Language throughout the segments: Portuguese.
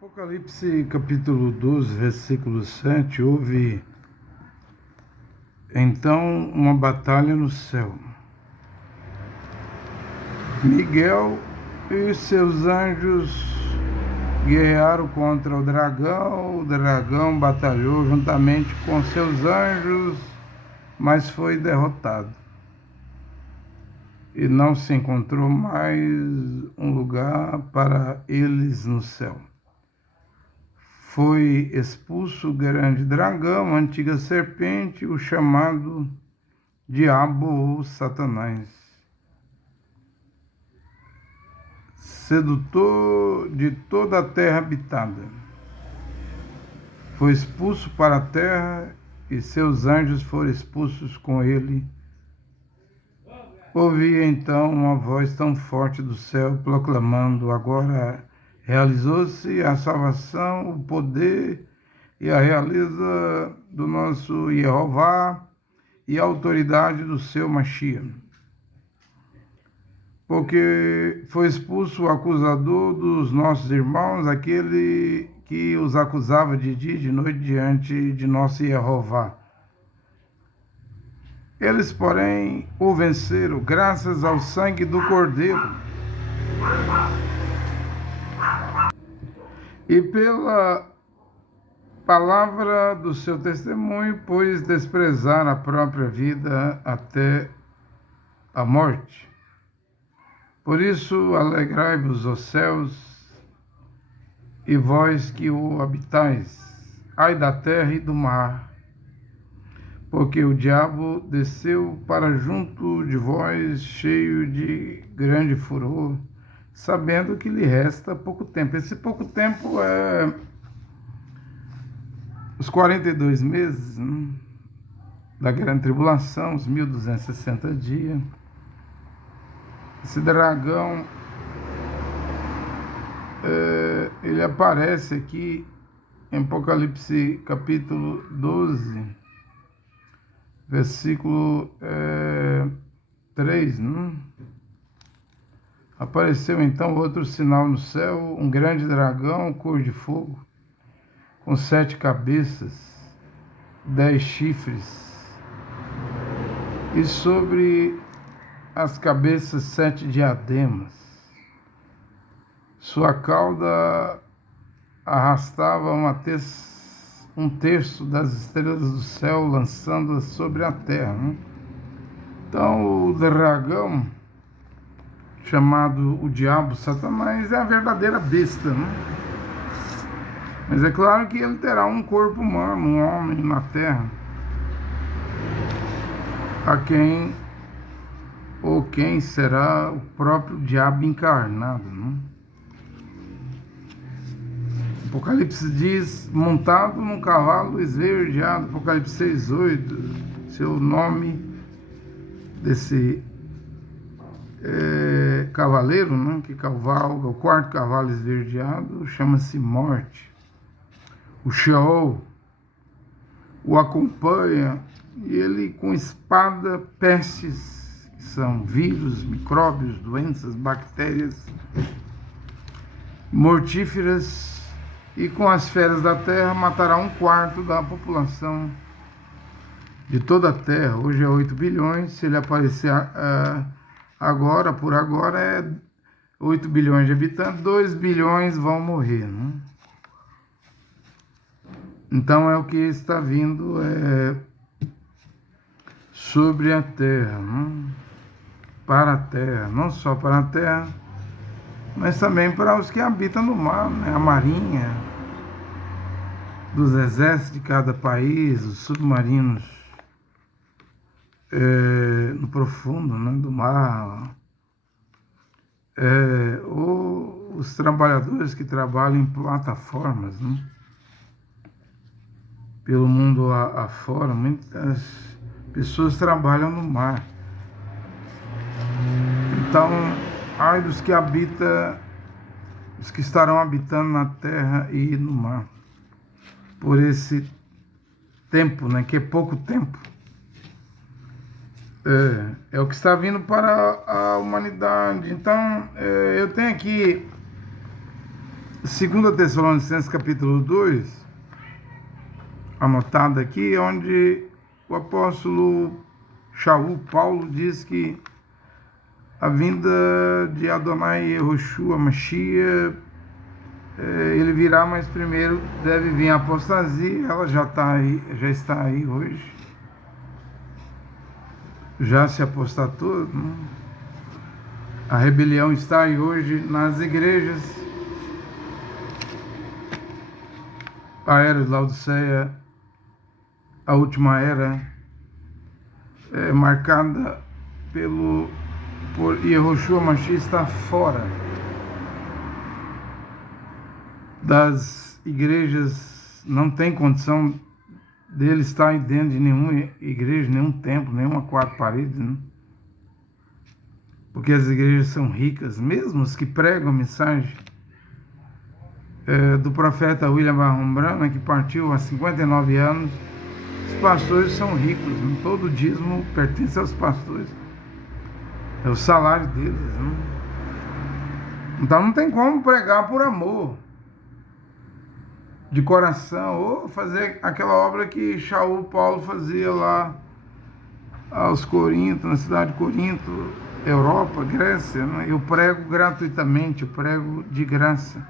Apocalipse capítulo 12, versículo 7, houve então uma batalha no céu. Miguel e seus anjos guerrearam contra o dragão batalhou juntamente com seus anjos, mas foi derrotado. E não se encontrou mais um lugar para eles no céu. Foi expulso o grande dragão, a antiga serpente, o chamado Diabo ou Satanás, sedutor de toda a terra habitada. Foi expulso para a terra e seus anjos foram expulsos com ele. Ouvi então uma voz tão forte do céu proclamando: agora realizou-se a salvação, o poder e a realeza do nosso Jeová e a autoridade do seu Mashiach. Porque foi expulso o acusador dos nossos irmãos, aquele que os acusava de dia e de noite diante de nosso Jeová. Eles, porém, o venceram graças ao sangue do Cordeiro e pela palavra do seu testemunho, pois desprezaram a própria vida até a morte. Por isso, alegrai-vos, ó céus, e vós que o habitais, ai da terra e do mar, porque o diabo desceu para junto de vós, cheio de grande furor, sabendo que lhe resta pouco tempo. Esse pouco tempo é os 42 meses, da grande tribulação, os 1260 dias. Esse dragão, ele aparece aqui em Apocalipse capítulo 12, versículo 3, Apareceu então outro sinal no céu, um grande dragão, cor de fogo, com 7 cabeças, 10 chifres, e sobre as cabeças 7 diademas. Sua cauda arrastava um terço das estrelas do céu, lançando-as sobre a terra. Então, o dragão, chamado o diabo, Satanás, é a verdadeira besta, Mas é claro que ele terá um corpo humano, um homem na terra, quem será o próprio diabo encarnado, Apocalipse diz, montado num cavalo esverdeado, Apocalipse 6:8, seu nome desse cavaleiro, que cavalga, o quarto cavalo esverdeado, chama-se Morte. O Sheol o acompanha, e ele com espada, pestes, que são vírus, micróbios, doenças, bactérias mortíferas, e com as feras da terra matará 1/4 da população de toda a terra. Hoje é 8 bilhões, se ele aparecer por agora é 8 bilhões de habitantes, 2 bilhões vão morrer, Então é o que está vindo sobre a terra, para a terra, não só para a terra, mas também para os que habitam no mar, a marinha dos exércitos de cada país, os submarinos no profundo, do mar, ou os trabalhadores que trabalham em plataformas, pelo mundo afora. Muitas pessoas trabalham no mar. Então, ai dos que os que estarão habitando na terra e no mar, por esse tempo, que é pouco tempo. É o que está vindo para a humanidade. Então, eu tenho aqui 2 Tessalonicenses capítulo 2, anotado aqui, onde o apóstolo Shaul, Paulo, diz que a vinda de Adonai Yehoshua Mashiach, ele virá, mas primeiro deve vir a apostasia. Ela já está aí hoje, já se apostatou, né? A rebelião está aí hoje nas igrejas. A era de Laodiceia, a última era, é marcada por Yehoshua Mashiach estar fora das igrejas. Não tem condição dele estar aí dentro de nenhuma igreja, nenhum templo, nenhuma quatro paredes, né? Porque as igrejas são ricas, mesmo os que pregam a mensagem do profeta William Barron Branham, que partiu há 59 anos, os pastores são ricos, né? Todo o dízimo pertence aos pastores, é o salário deles, né? Então não tem como pregar por amor, de coração, ou fazer aquela obra que Shaul Paulo fazia lá aos Corintos, na cidade de Corinto, Europa, Grécia, né? Eu prego gratuitamente, eu prego de graça.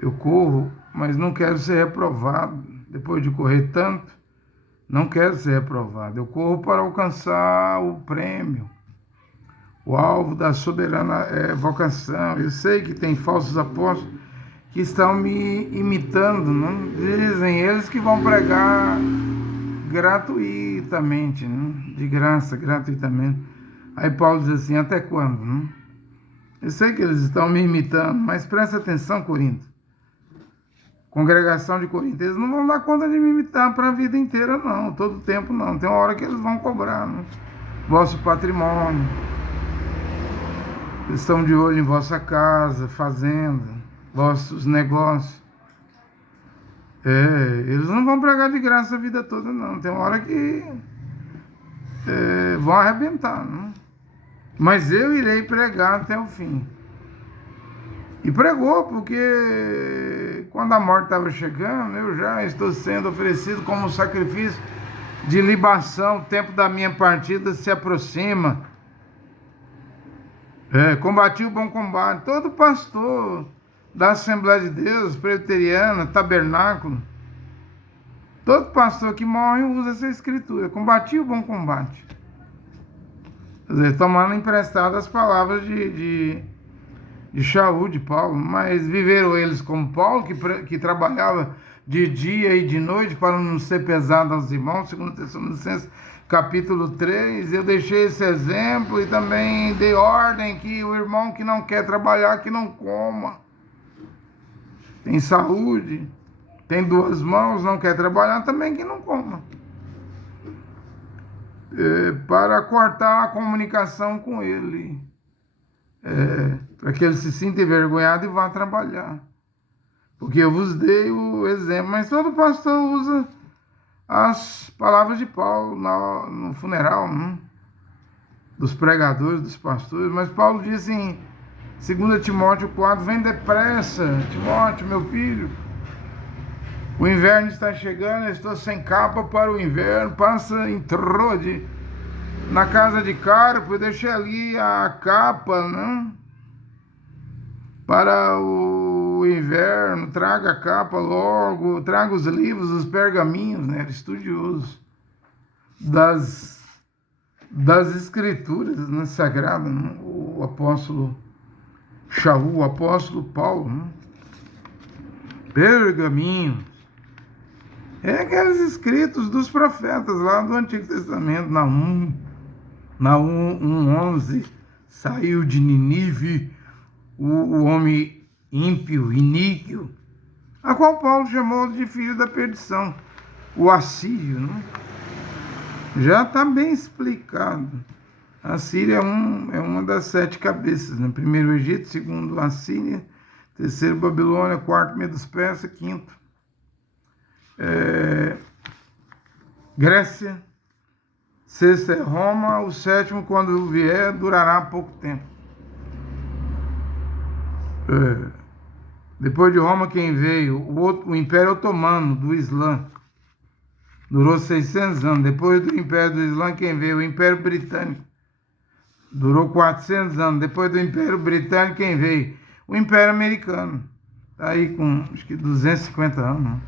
Eu corro, mas não quero ser reprovado. Depois de correr tanto, não quero ser reprovado. Eu corro para alcançar o prêmio, o alvo da soberana vocação. Eu sei que tem falsos apóstolos que estão me imitando, né? Dizem eles que vão pregar gratuitamente, né? De graça, gratuitamente. Aí Paulo diz assim: até quando, né? Eu sei que eles estão me imitando, mas presta atenção, Corinto. Congregação de Corinto, eles não vão dar conta de me imitar para a vida inteira, não. Todo tempo, não. Tem uma hora que eles vão cobrar, né? Vosso patrimônio. Eles estão de olho em vossa casa, fazenda, vossos negócios. Eles não vão pregar de graça a vida toda, não. Tem uma hora que vão arrebentar, né? Mas eu irei pregar até o fim. E pregou, porque quando a morte estava chegando, eu já estou sendo oferecido como sacrifício de libação. O tempo da minha partida se aproxima. Combati o bom combate. Todo pastor da Assembleia de Deus, presbiteriana, tabernáculo, todo pastor que morre usa essa escritura: combati o bom combate. Quer dizer, tomando emprestado as palavras de Shaul, de Paulo. Mas viveram eles como Paulo, que trabalhava de dia e de noite para não ser pesado aos irmãos, 2 Tessalonicenses capítulo 3. Eu deixei esse exemplo e também dei ordem que o irmão que não quer trabalhar, que não coma. Tem saúde, tem duas mãos, não quer trabalhar, também que não coma. Para cortar a comunicação com ele. Para que ele se sinta envergonhado e vá trabalhar. Porque eu vos dei o exemplo, mas todo pastor usa as palavras de Paulo no funeral, né? Dos pregadores, dos pastores. Mas Paulo diz em 2 Timóteo 4, vem depressa, Timóteo, meu filho, o inverno está chegando, eu estou sem capa para o inverno, passa em Trode, na casa de Carpo, eu deixei ali a capa, né? Para o inverno, traga a capa logo, traga os livros, os pergaminhos, né? Era estudioso das escrituras, né, sagradas, né? O apóstolo Shaul, o apóstolo Paulo, né? Pergaminhos, aqueles escritos dos profetas lá do Antigo Testamento. Naum 1:11, saiu de Ninive o homem ímpio, iníquo, a qual Paulo chamou de filho da perdição, o assírio, né? Já está bem explicado. A Síria é uma das 7 cabeças, né? Primeiro o Egito, segundo a Síria, terceiro Babilônia, quarto Medos Persa, quinto Grécia, sexto é Roma, o sétimo, quando vier, durará pouco tempo. Depois de Roma, quem veio? O Império Otomano, do Islã. Durou 600 anos. Depois do Império do Islã, quem veio? O Império Britânico. Durou 400 anos. Depois do Império Britânico, quem veio? O Império Americano. Está aí com, acho que, 250 anos. Né?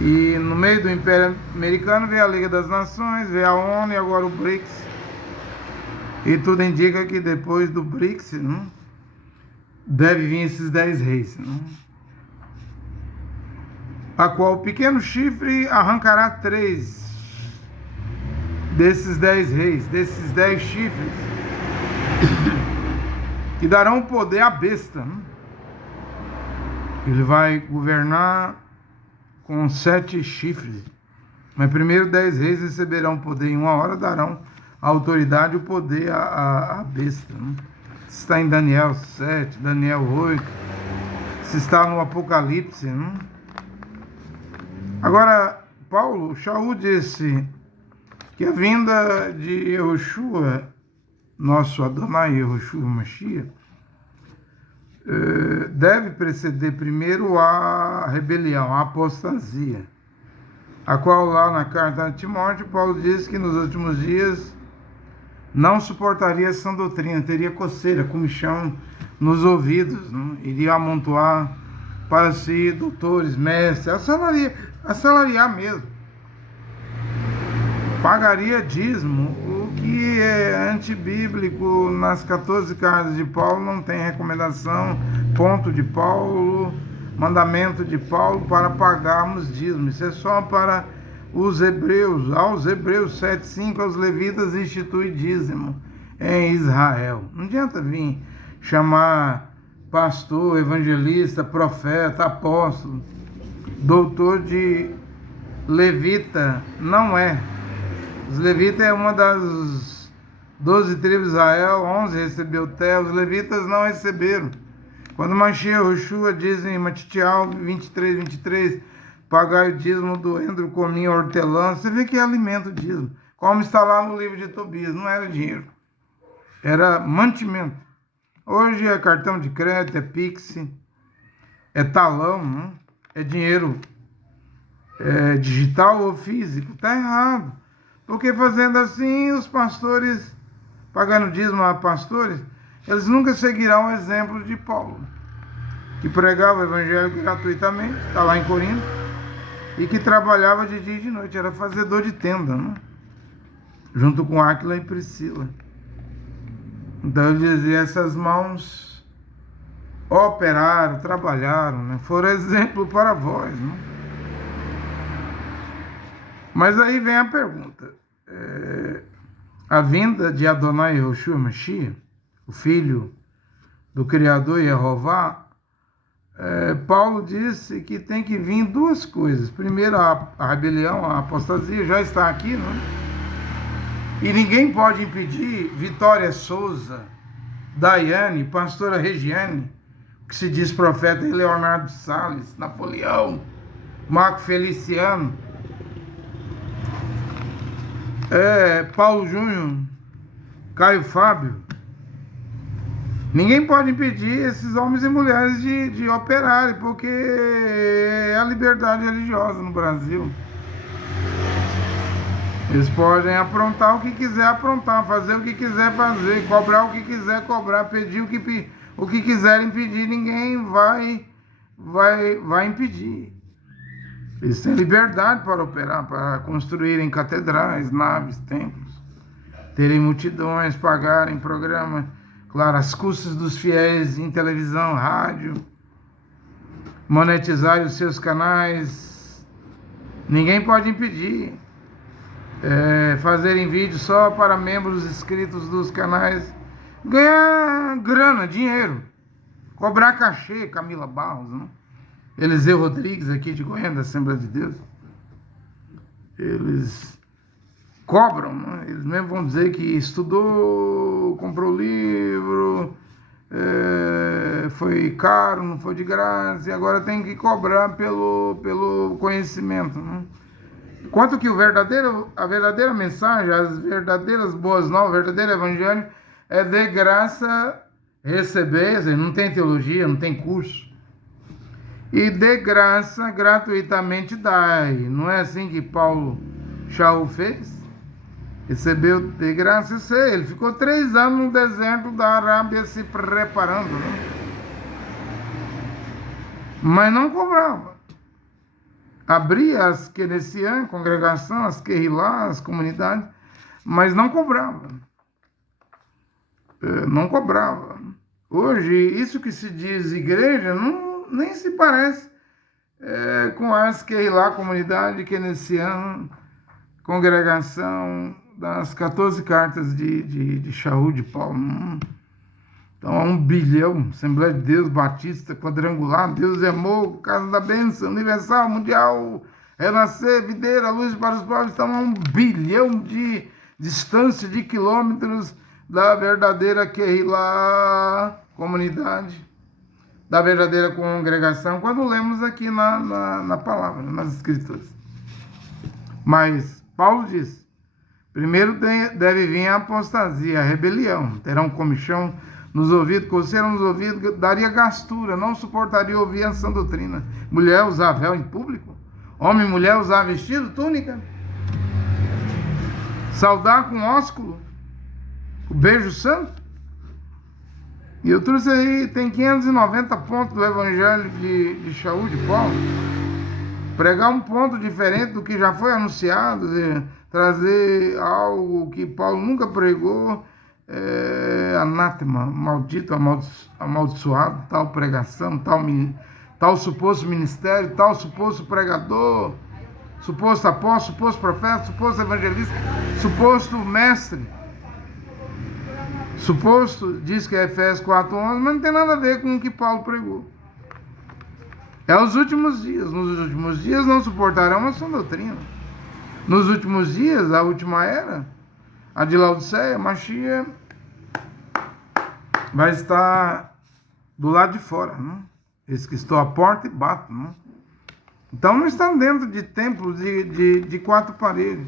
E no meio do Império Americano veio a Liga das Nações, veio a ONU e agora o BRICS. E tudo indica que depois do BRICS, né, deve vir esses 10 reis. Né? A qual o pequeno chifre arrancará 3 desses 10 reis, desses 10 chifres, que darão poder à besta. Né? Ele vai governar com 7 chifres. Mas primeiro 10 reis receberão poder, em uma hora darão a autoridade e o poder à besta. Né? Se está em Daniel 7, Daniel 8, se está no Apocalipse. Né? Agora, Shaul disse que a vinda de Yehoshua, nosso Adonai Yehoshua Mashiach, deve preceder primeiro a rebelião, a apostasia, a qual lá na carta de Timóteo, Paulo diz que nos últimos dias não suportaria essa doutrina, teria coceira, comichão nos ouvidos, né? Iria amontoar para si doutores, mestres, assalariar mesmo, pagaria dízimo, o que é antibíblico. Nas 14 cartas de Paulo não tem recomendação, ponto de Paulo, mandamento de Paulo para pagarmos dízimo. Isso é só para os hebreus. Aos hebreus 7:5, aos levitas institui dízimo em Israel. Não adianta vir chamar pastor, evangelista, profeta, apóstolo, doutor de levita. Não é. Os levitas é uma das 12 tribos de Israel, 11 recebeu terra, os levitas não receberam. Quando Mashiach Yehoshua diz em Matitial 23, pagai o dízimo do endro, cominho, hortelã, você vê que é alimento o dízimo. Como está lá no livro de Tobias, não era dinheiro, era mantimento. Hoje é cartão de crédito, é Pix, é talão, né? É dinheiro digital ou físico. Está errado. Porque fazendo assim, os pastores, pagando dízimo a pastores, eles nunca seguirão o exemplo de Paulo, que pregava o evangelho gratuitamente, está lá em Corinto, e que trabalhava de dia e de noite, era fazedor de tenda, né? Junto com Áquila e Priscila. Então ele dizia, essas mãos operaram, trabalharam, né? Foram exemplo para vós, né? Mas aí vem a pergunta. A vinda de Adonai Yehoshua Mashiach, o filho do Criador Yehová, Paulo disse que tem que vir 2 coisas. Primeiro, a rebelião, a apostasia, já está aqui, né? E ninguém pode impedir Vitória Souza, Daiane, pastora Regiane, que se diz profeta, Leonardo Salles, Napoleão, Marco Feliciano, Paulo Júnior, Caio Fábio. Ninguém pode impedir esses homens e mulheres de operarem, porque é a liberdade religiosa no Brasil. Eles podem aprontar o que quiser aprontar, fazer o que quiser fazer, cobrar o que quiser cobrar, pedir o que quiserem pedir, ninguém vai impedir. Eles têm liberdade para operar, para construírem catedrais, naves, templos, terem multidões, pagarem programa, claro, as custas dos fiéis em televisão, rádio, monetizarem os seus canais. Ninguém pode impedir. Fazerem vídeos só para membros inscritos dos canais, ganhar grana, dinheiro, cobrar cachê, Camila Barros, né? Eliseu Rodrigues, aqui de Goiânia, da Assembleia de Deus, eles cobram, né? Eles mesmo vão dizer que estudou, comprou livro, foi caro, não foi de graça, e agora tem que cobrar pelo conhecimento, né? Enquanto que a verdadeira mensagem, as verdadeiras boas novas, o verdadeiro evangelho é de graça receber, não tem teologia, não tem curso, E de graça, gratuitamente dai. Não é assim que Shaul fez? Recebeu de graça, eu sei. Ele ficou 3 anos no deserto da Arábia se preparando, né? Mas não cobrava. Abria as Kenessian, congregação, as Kehilá, as comunidades, mas não cobrava. Não cobrava. Hoje, isso que se diz igreja, nem se parece com as Kehilá, comunidade Kenessian, congregação das 14 cartas de Shaul, de Paulo. Então, há 1 bilhão, Assembleia de Deus, Batista, Quadrangular, Deus é Morro, Casa da Bênção, Universal, Mundial, Renascer, Videira, Luz para os Povos. Estão a 1 bilhão de distância de quilômetros da verdadeira Kehilá, comunidade, da verdadeira congregação, quando lemos aqui na palavra, nas escrituras. Mas Paulo diz, primeiro deve vir a apostasia, a rebelião, terão comichão nos ouvidos, coceira nos ouvidos, daria gastura, não suportaria ouvir a sã doutrina. Mulher usar véu em público, homem e mulher usar vestido, túnica, saudar com ósculo, o beijo santo. E eu trouxe aí, tem 590 pontos do evangelho de Shaul, de Paulo. Pregar um ponto diferente do que já foi anunciado, trazer algo que Paulo nunca pregou, anátema, maldito, amaldiçoado, tal pregação, tal suposto ministério, tal suposto pregador, suposto apóstolo, suposto profeta, suposto evangelista, suposto mestre, suposto, diz que é Efésios 4:11, mas não tem nada a ver com o que Paulo pregou. É os últimos dias. Nos últimos dias não suportarão a sã doutrina. Nos últimos dias, a última era, a de Laodiceia, Machia, vai estar do lado de fora, né? Eles que estão à porta e batem, né? Então não estão dentro de templos de 4 paredes.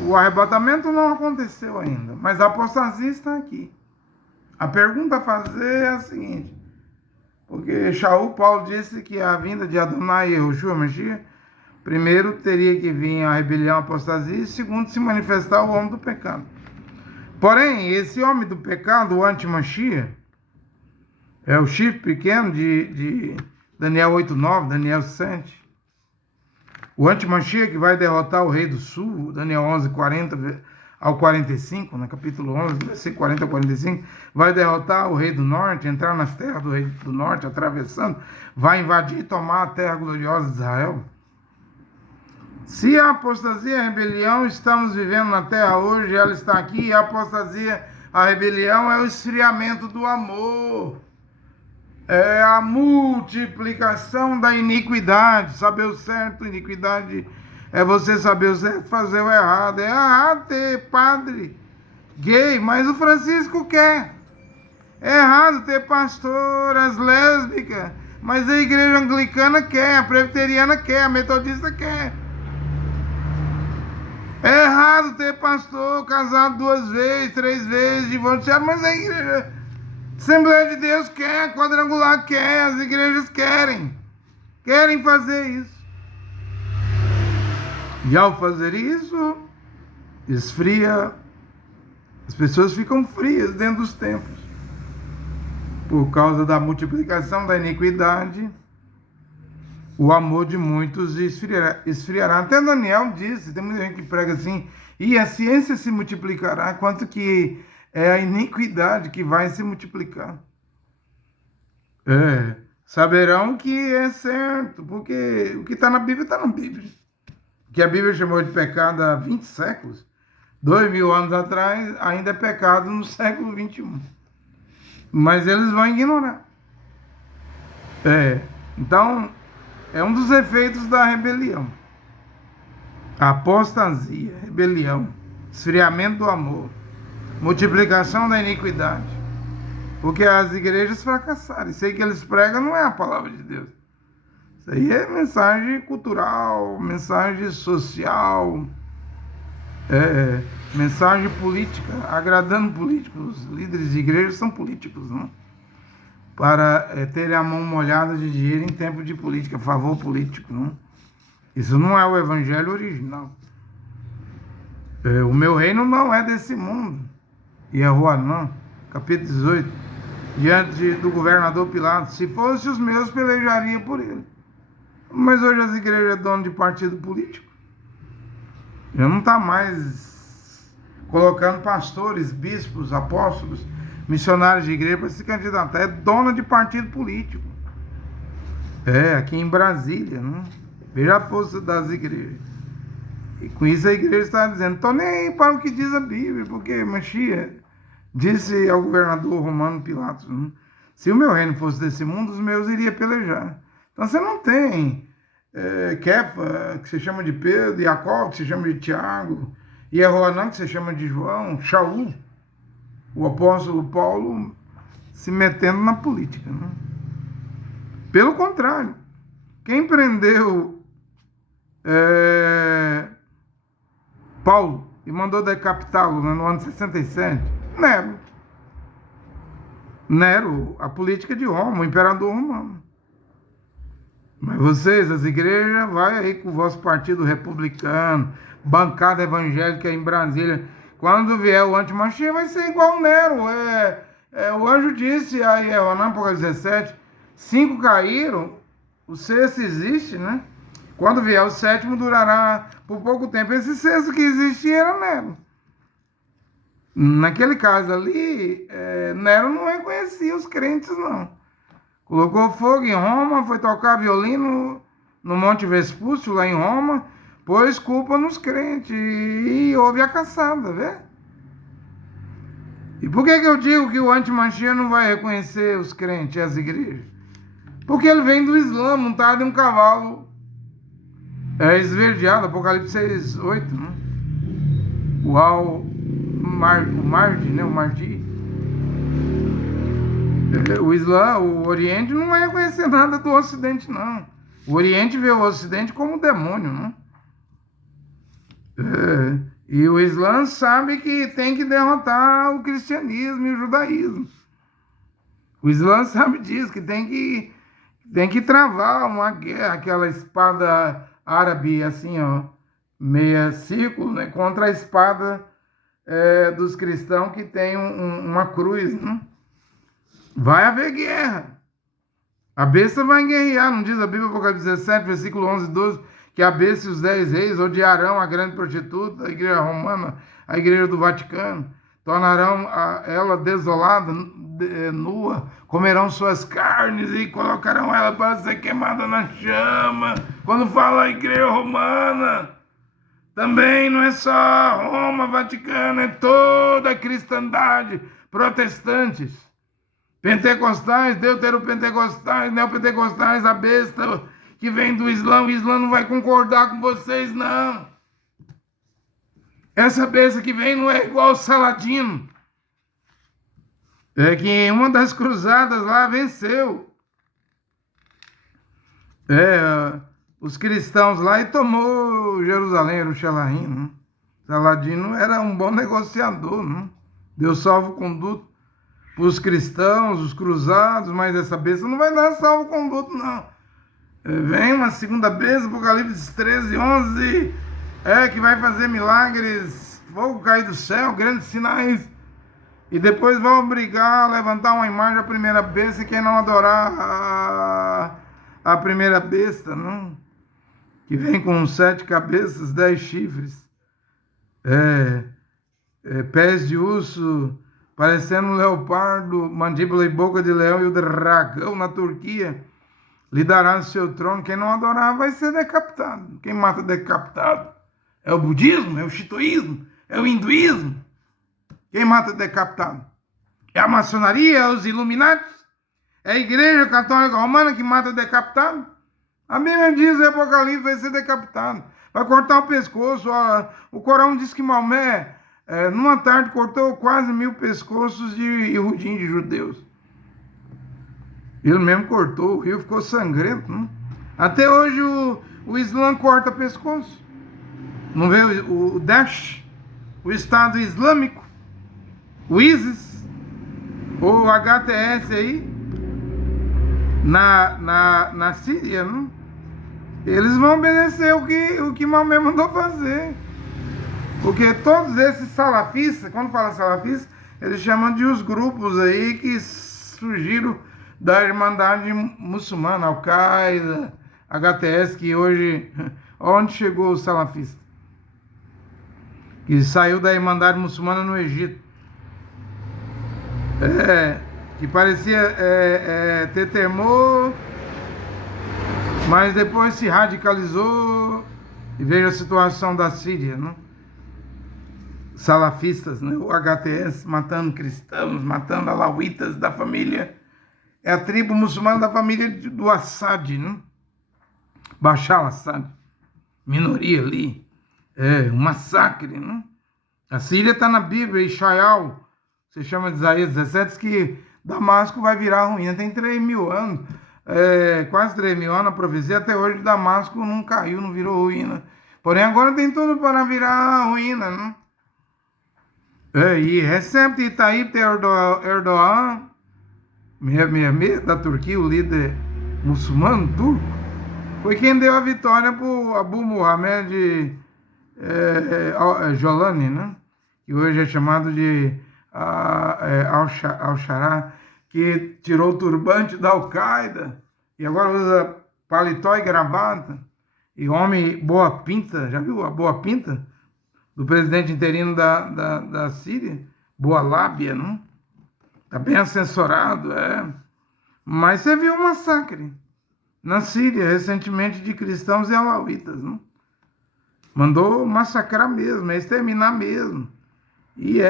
O arrebatamento não aconteceu ainda, mas a apostasia está aqui. A pergunta a fazer é a seguinte, porque Shaul, Paulo disse que a vinda de Adonai e Yehoshua Mashiach, primeiro teria que vir a rebelião, a apostasia, e segundo se manifestar o homem do pecado. Porém, esse homem do pecado, o anti-Mashiach, é o chifre pequeno de Daniel 8:9, Daniel 7. O anti-Mashiach que vai derrotar o rei do sul, Daniel 11:40 ao 45, no capítulo 11, versículo 40 ao 45, vai derrotar o rei do norte, entrar nas terras do rei do norte, atravessando, vai invadir e tomar a terra gloriosa de Israel. Se a apostasia e a rebelião estamos vivendo na terra hoje, ela está aqui, e a apostasia, a rebelião é o esfriamento do amor. É a multiplicação da iniquidade. Saber o certo, iniquidade é você saber o certo, fazer o errado. É errado ter padre gay, mas o Francisco quer. É errado ter pastoras lésbicas, mas a igreja anglicana quer, a presbiteriana quer, a metodista quer. É errado ter pastor casado 2 vezes, 3 vezes, divorciado, mas a igreja, Assembleia de Deus quer, Quadrangular quer, as igrejas querem fazer isso. E ao fazer isso, esfria, as pessoas ficam frias dentro dos templos. Por causa da multiplicação da iniquidade, o amor de muitos esfriará. Até Daniel disse, tem muita gente que prega assim, e a ciência se multiplicará, quanto que é a iniquidade que vai se multiplicar. Saberão que é certo, porque o que está na Bíblia está na Bíblia. O que a Bíblia chamou de pecado há 20 séculos, 2000 anos atrás, ainda é pecado no século 21. Mas eles vão ignorar. Então, é um dos efeitos da rebelião. A apostasia, rebelião, esfriamento do amor, multiplicação da iniquidade. Porque as igrejas fracassaram. Isso aí que eles pregam não é a palavra de Deus. Isso aí é mensagem cultural, mensagem social, mensagem política, agradando políticos. Os líderes de igreja são políticos, não? para ter a mão molhada de dinheiro em tempo de política, favor político. Não? Isso não é o evangelho original. O meu reino não é desse mundo. Yahuanã, capítulo 18, diante do governador Pilatos: se fosse os meus, pelejaria por ele. Mas hoje as igrejas é dono de partido político. Já não está mais colocando pastores, bispos, apóstolos, missionários de igreja para se candidatar. É dona de partido político. Aqui em Brasília, né? Veja a força das igrejas. E com isso a igreja está dizendo: estou nem aí para o que diz a Bíblia, porque Mashiach disse ao governador romano Pilatos: se o meu reino fosse desse mundo, os meus iria pelejar. Então você não tem Kefa, que se chama de Pedro, Jacó, que se chama de Tiago, e Jehoanã, que se chama de João, Shaul, o apóstolo Paulo, se metendo na política. Né? Pelo contrário, quem prendeu Paulo e mandou decapitá-lo, né, no ano 67, Nero, a política de Roma, o imperador romano. Mas vocês, as igrejas, vai aí com o vosso partido republicano, bancada evangélica em Brasília. Quando vier o anti-Mashiach, vai ser igual o Nero. O anjo disse aí, Jehoanã, Apocalipse 17, 5 caíram, o sexto existe, né? Quando vier o sétimo, durará por pouco tempo. Esse sexto que existia era Nero. Naquele caso ali, Nero não reconhecia os crentes, não. Colocou fogo em Roma, foi tocar violino no Monte Vespúcio, lá em Roma, pôs culpa nos crentes e houve a caçada, vê? E por que eu digo que o anti-Mashiach não vai reconhecer os crentes e as igrejas? Porque ele vem do Islã, montado em um cavalo esverdeado, Apocalipse 6, 8, né? O Mardi, né? O Mardi. O Islã, o Oriente, não vai reconhecer nada do Ocidente, não. O Oriente vê o Ocidente como demônio, né? E o Islã sabe que tem que derrotar o cristianismo e o judaísmo. O Islã sabe disso, que tem que travar uma guerra, aquela espada árabe, assim, ó, meia círculo, né, contra a espada dos cristãos que tem uma cruz, né? Vai haver guerra. A besta vai guerrear. Não diz a Bíblia, Apocalipse 17, versículo 11 e 12, que a besta e os 10 reis odiarão a grande prostituta, a igreja romana, a igreja do Vaticano, tornarão ela desolada, nua, comerão suas carnes e colocarão ela para ser queimada na chama. Quando fala a igreja romana, também não é só Roma, Vaticano, é toda a cristandade, protestantes, pentecostais, deuteropentecostais, neopentecostais, a besta que vem do Islã. O Islã não vai concordar com vocês, não. Essa besta que vem não é igual o Saladino, que em uma das cruzadas lá venceu os cristãos lá e tomou Jerusalém, Jerusalém, né? Saladino era um bom negociador, né? Deu salvo-conduto para os cristãos, os cruzados, mas essa besta não vai dar salvo-conduto, não. Vem uma segunda besta, Apocalipse 13, 11, que vai fazer milagres, fogo cair do céu, grandes sinais, e depois vai obrigar a levantar uma imagem da primeira besta, e quem não adorar a primeira besta, não? Que vem com 7 cabeças, 10 chifres, pés de urso, parecendo um leopardo, mandíbula e boca de leão, e o dragão na Turquia lhe dará seu trono. Quem não adorar vai ser decapitado. Quem mata decapitado é o budismo, é o shintoísmo, é o hinduísmo. Quem mata decapitado é a maçonaria, é os Illuminati, é a igreja católica romana que mata decapitado. A Bíblia diz, o Apocalipse vai ser decapitado, vai cortar o pescoço. O Corão diz que Maomé, numa tarde, cortou quase 1000 pescoços de Ihudim, de judeus. Ele mesmo cortou, o rio ficou sangrento, né? Até hoje o Islã corta pescoço. Não vê o Daesh, o Estado Islâmico, o ISIS, ou o HTS aí, na Síria, não? Eles vão obedecer o que Maomé mandou fazer. Porque todos esses salafistas, quando fala salafistas, eles chamam de os grupos aí que surgiram da Irmandade Muçulmana, Al-Qaeda, HTS, que hoje, onde chegou o salafista? Que saiu da Irmandade Muçulmana no Egito. Que parecia ter temor, mas depois se radicalizou. E veja a situação da Síria, não? Salafistas, né? O HTS matando cristãos, matando alauítas da família. É a tribo muçulmana da família do Assad, né? Bashar al-Assad. Minoria ali. Um massacre, né? A Síria está na Bíblia, Ishaial, se chama de Isaías 17, diz que Damasco vai virar ruína. Tem 3.000 anos, quase 3.000 anos a profecia, até hoje Damasco não caiu, não virou ruína. Porém agora tem tudo para virar ruína, né? E Recep Tayyip Erdogan, da Turquia, o líder muçulmano turco, foi quem deu a vitória para o Abu Mohamed Jolani, né? Que hoje é chamado de Al-Shara, que tirou o turbante da Al-Qaeda e agora usa paletó e gravata. E homem boa pinta, já viu a boa pinta do presidente interino da Síria? Boa lábia, não? Tá bem assessorado, Mas você viu o massacre na Síria recentemente de cristãos e alauítas, não? Mandou massacrar mesmo, exterminar mesmo. E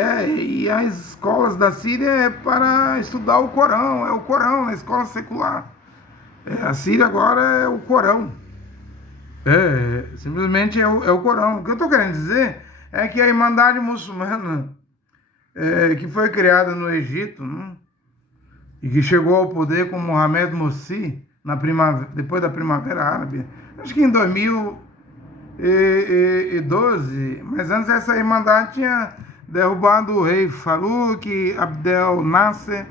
as escolas da Síria é para estudar o Corão, o Corão na escola secular. A Síria agora é o Corão. Simplesmente é o Corão. O que eu estou querendo dizer é que a Irmandade Muçulmana, que foi criada no Egito, né, e que chegou ao poder com Mohamed Morsi depois da Primavera Árabe, acho que em 2012, mas antes essa Irmandade tinha derrubado o rei Farouk Abdel Nasser,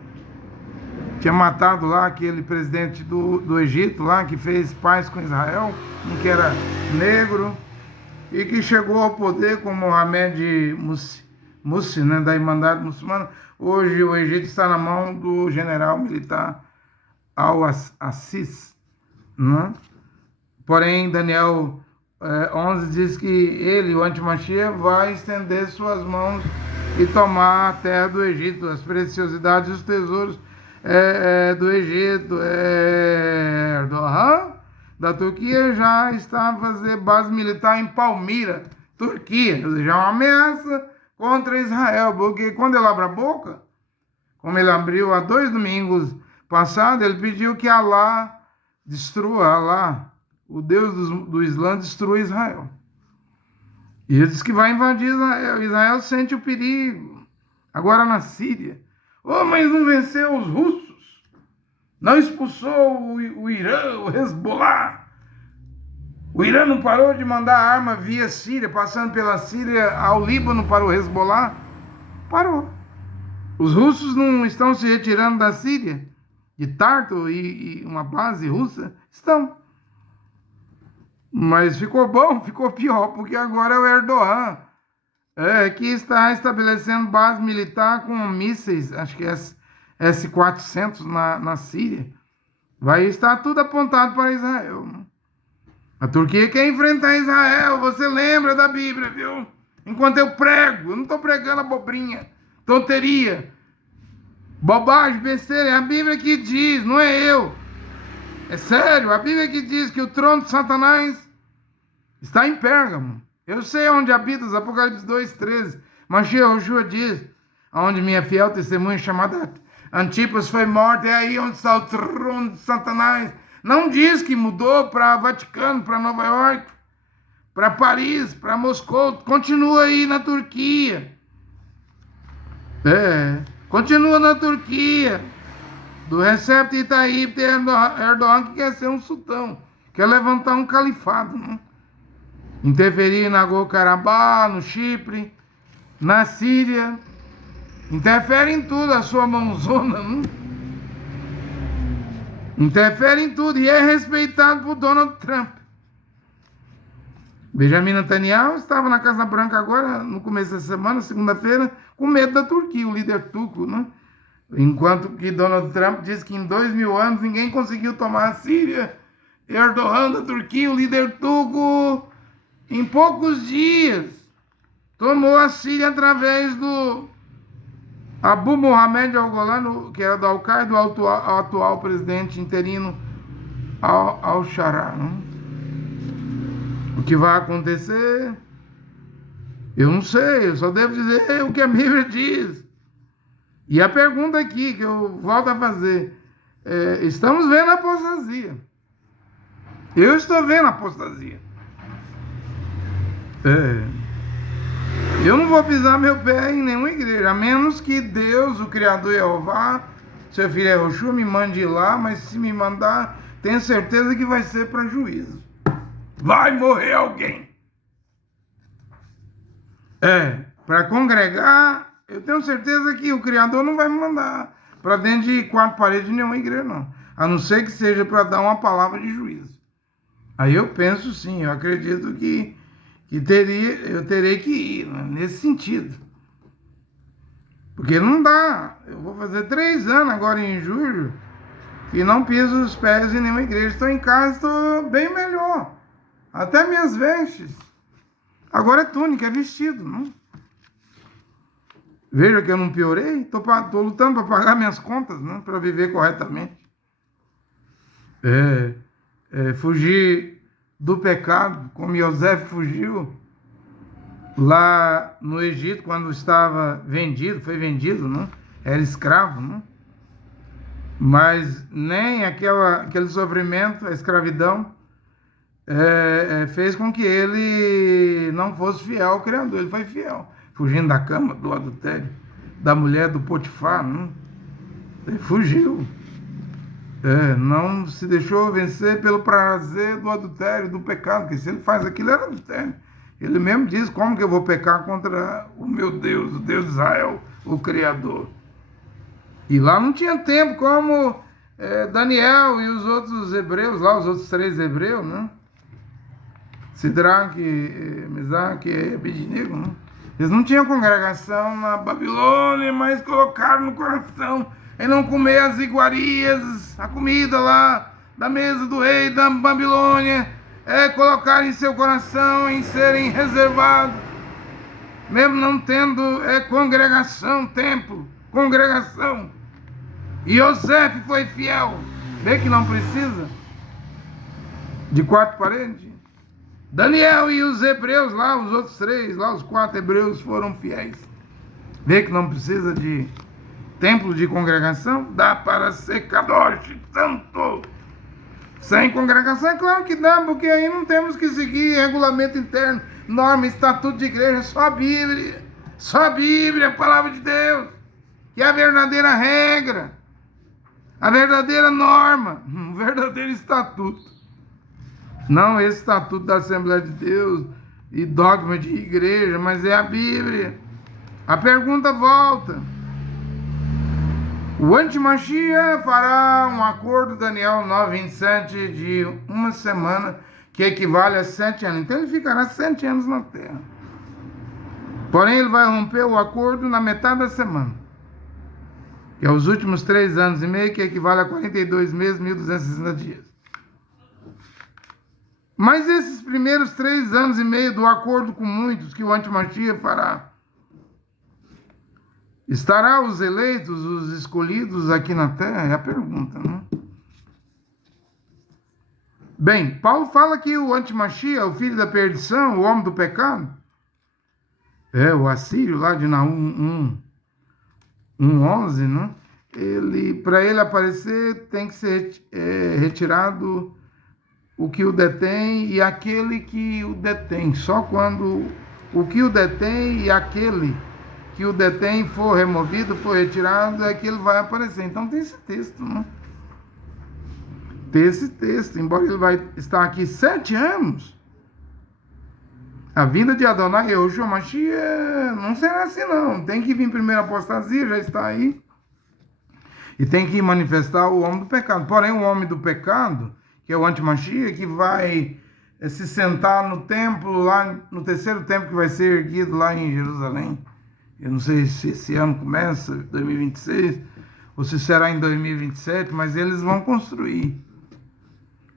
tinha matado lá aquele presidente do Egito lá, que fez paz com Israel, um que era negro, e que chegou ao poder com Mohamed Morsi, né, da Irmandade Muçulmana. Hoje o Egito está na mão do general militar Al-Assis, né? Porém, Daniel 11 diz que ele, o Antimachia, vai estender suas mãos e tomar a terra do Egito, as preciosidades e os tesouros do Egito. Erdogan, da Turquia, já está a fazer base militar em Palmira, Turquia. Já é uma ameaça contra Israel, porque quando ele abre a boca, como ele abriu há 2 domingos passados, ele pediu que Alá destrua, o Deus do Islã, destrua Israel. E ele diz que vai invadir Israel. Israel sente o perigo. Agora na Síria. Mas não venceu os russos. Não expulsou o Irã, o Hezbollah. O Irã não parou de mandar arma via Síria, passando pela Síria ao Líbano para o Hezbollah? Parou. Os russos não estão se retirando da Síria? De Tarto e uma base russa? Estão. Mas ficou bom, ficou pior, porque agora é o Erdogan que está estabelecendo base militar com mísseis, acho que é S-400 na Síria. Vai estar tudo apontado para Israel. A Turquia quer enfrentar Israel, você lembra da Bíblia, viu? Enquanto eu prego, eu não estou pregando abobrinha, tonteria, bobagem, besteira, é a Bíblia que diz, não é eu. É sério, a Bíblia que diz que o trono de Satanás está em Pérgamo. Eu sei onde habita, Apocalipse 2,13. Mashiach Yoshua diz, onde minha fiel testemunha chamada Antipas foi morta, é aí onde está o trono de Satanás. Não diz que mudou para Vaticano, para Nova York, para Paris, para Moscou. Continua aí na Turquia. Continua na Turquia. Do Recep Tayyip Erdogan, que quer ser um sultão, quer levantar um califado, né? Interferir na Nagorno-Karabakh, no Chipre, na Síria, interfere em tudo, a sua mãozona, né? Interfere em tudo e é respeitado por Donald Trump. Benjamin Netanyahu estava na Casa Branca agora, no começo da semana, segunda-feira, com medo da Turquia, o líder turco, né? Enquanto que Donald Trump disse que em 2000 anos ninguém conseguiu tomar a Síria. Erdogan da Turquia, o líder turco, em poucos dias, tomou a Síria através do Abu Mohamed al-Golan, que era da Al-Qaeda, o atual presidente interino al-Sharaa. O que vai acontecer, eu não sei, eu só devo dizer o que a Bíblia diz. E a pergunta aqui, que eu volto a fazer, estamos vendo a apostasia. Eu estou vendo a apostasia. Eu não vou pisar meu pé em nenhuma igreja, a menos que Deus, o Criador Jeová, seu filho Yehoshua, me mande lá, mas se me mandar, tenho certeza que vai ser para juízo. Vai morrer alguém. Para congregar, eu tenho certeza que o Criador não vai me mandar para dentro de quatro paredes de nenhuma igreja, não. A não ser que seja para dar uma palavra de juízo. Aí eu penso sim, eu acredito que eu terei que ir, né, nesse sentido. Porque não dá. Eu vou fazer 3 anos agora em julho e não piso os pés em nenhuma igreja. Estou em casa, estou bem melhor. Até minhas vestes. Agora é túnica, é vestido, não? Veja que eu não piorei. Estou lutando para pagar minhas contas, né, para viver corretamente. Fugir do pecado, como José fugiu lá no Egito, quando estava vendido, foi vendido, não? Era escravo, não? Mas nem aquele sofrimento, a escravidão, fez com que ele não fosse fiel ao Criador. Ele foi fiel, fugindo da cama, do adultério, da mulher do Potifar, não? Ele fugiu. Não se deixou vencer pelo prazer do adultério, do pecado, porque se ele faz aquilo, era adultério. Ele mesmo diz: como que eu vou pecar contra o meu Deus, o Deus de Israel, o Criador? E lá não tinha tempo, como Daniel e os outros hebreus, lá os outros 3 hebreus, né? Sidraque, Mesaque e Abednego, né? Eles não tinham congregação na Babilônia, mas colocaram no coração em não comer as iguarias, a comida lá da mesa do rei da Babilônia, colocar em seu coração em serem reservados, mesmo não tendo congregação, templo, congregação. E José foi fiel. Vê que não precisa de 4 paredes. Daniel e os hebreus lá, os outros 3, lá os 4 hebreus foram fiéis. Vê que não precisa de templo de congregação. Dá para ser kadosh, tanto. Sem congregação, é claro que dá, porque aí não temos que seguir regulamento interno, norma, estatuto de igreja, só a Bíblia, a palavra de Deus, que é a verdadeira regra, a verdadeira norma, o verdadeiro estatuto. Não esse estatuto da Assembleia de Deus e dogma de igreja, mas é a Bíblia. A pergunta volta. O Antimachia fará um acordo, Daniel 9:27, de uma semana, que equivale a 7 anos. Então ele ficará 7 anos na terra. Porém, ele vai romper o acordo na metade da semana, que é os últimos 3 anos e meio, que equivale a 42 meses, 1.260 dias. Mas esses primeiros 3 anos e meio do acordo com muitos que o Antimachia fará, estará os eleitos, os escolhidos aqui na terra? É a pergunta, né? Bem, Paulo fala que o Antimachia, o filho da perdição, o homem do pecado, o assírio lá de Naum 1:11, né? Para ele aparecer, tem que ser retirado o que o detém e aquele que o detém. Só quando o que o detém e aquele que o detém for removido, for retirado, é que ele vai aparecer. Então tem esse texto, né? Tem esse texto, embora ele vai estar aqui 7 anos, a vinda de Adonai Yehoshua Mashiach não será assim não. Tem que vir primeiro a apostasia, já está aí. E tem que manifestar o homem do pecado. Porém, o homem do pecado, que é o anti-Mashiach, que vai se sentar no templo, lá no terceiro templo que vai ser erguido lá em Jerusalém. Eu não sei se esse ano começa, 2026, ou se será em 2027, mas eles vão construir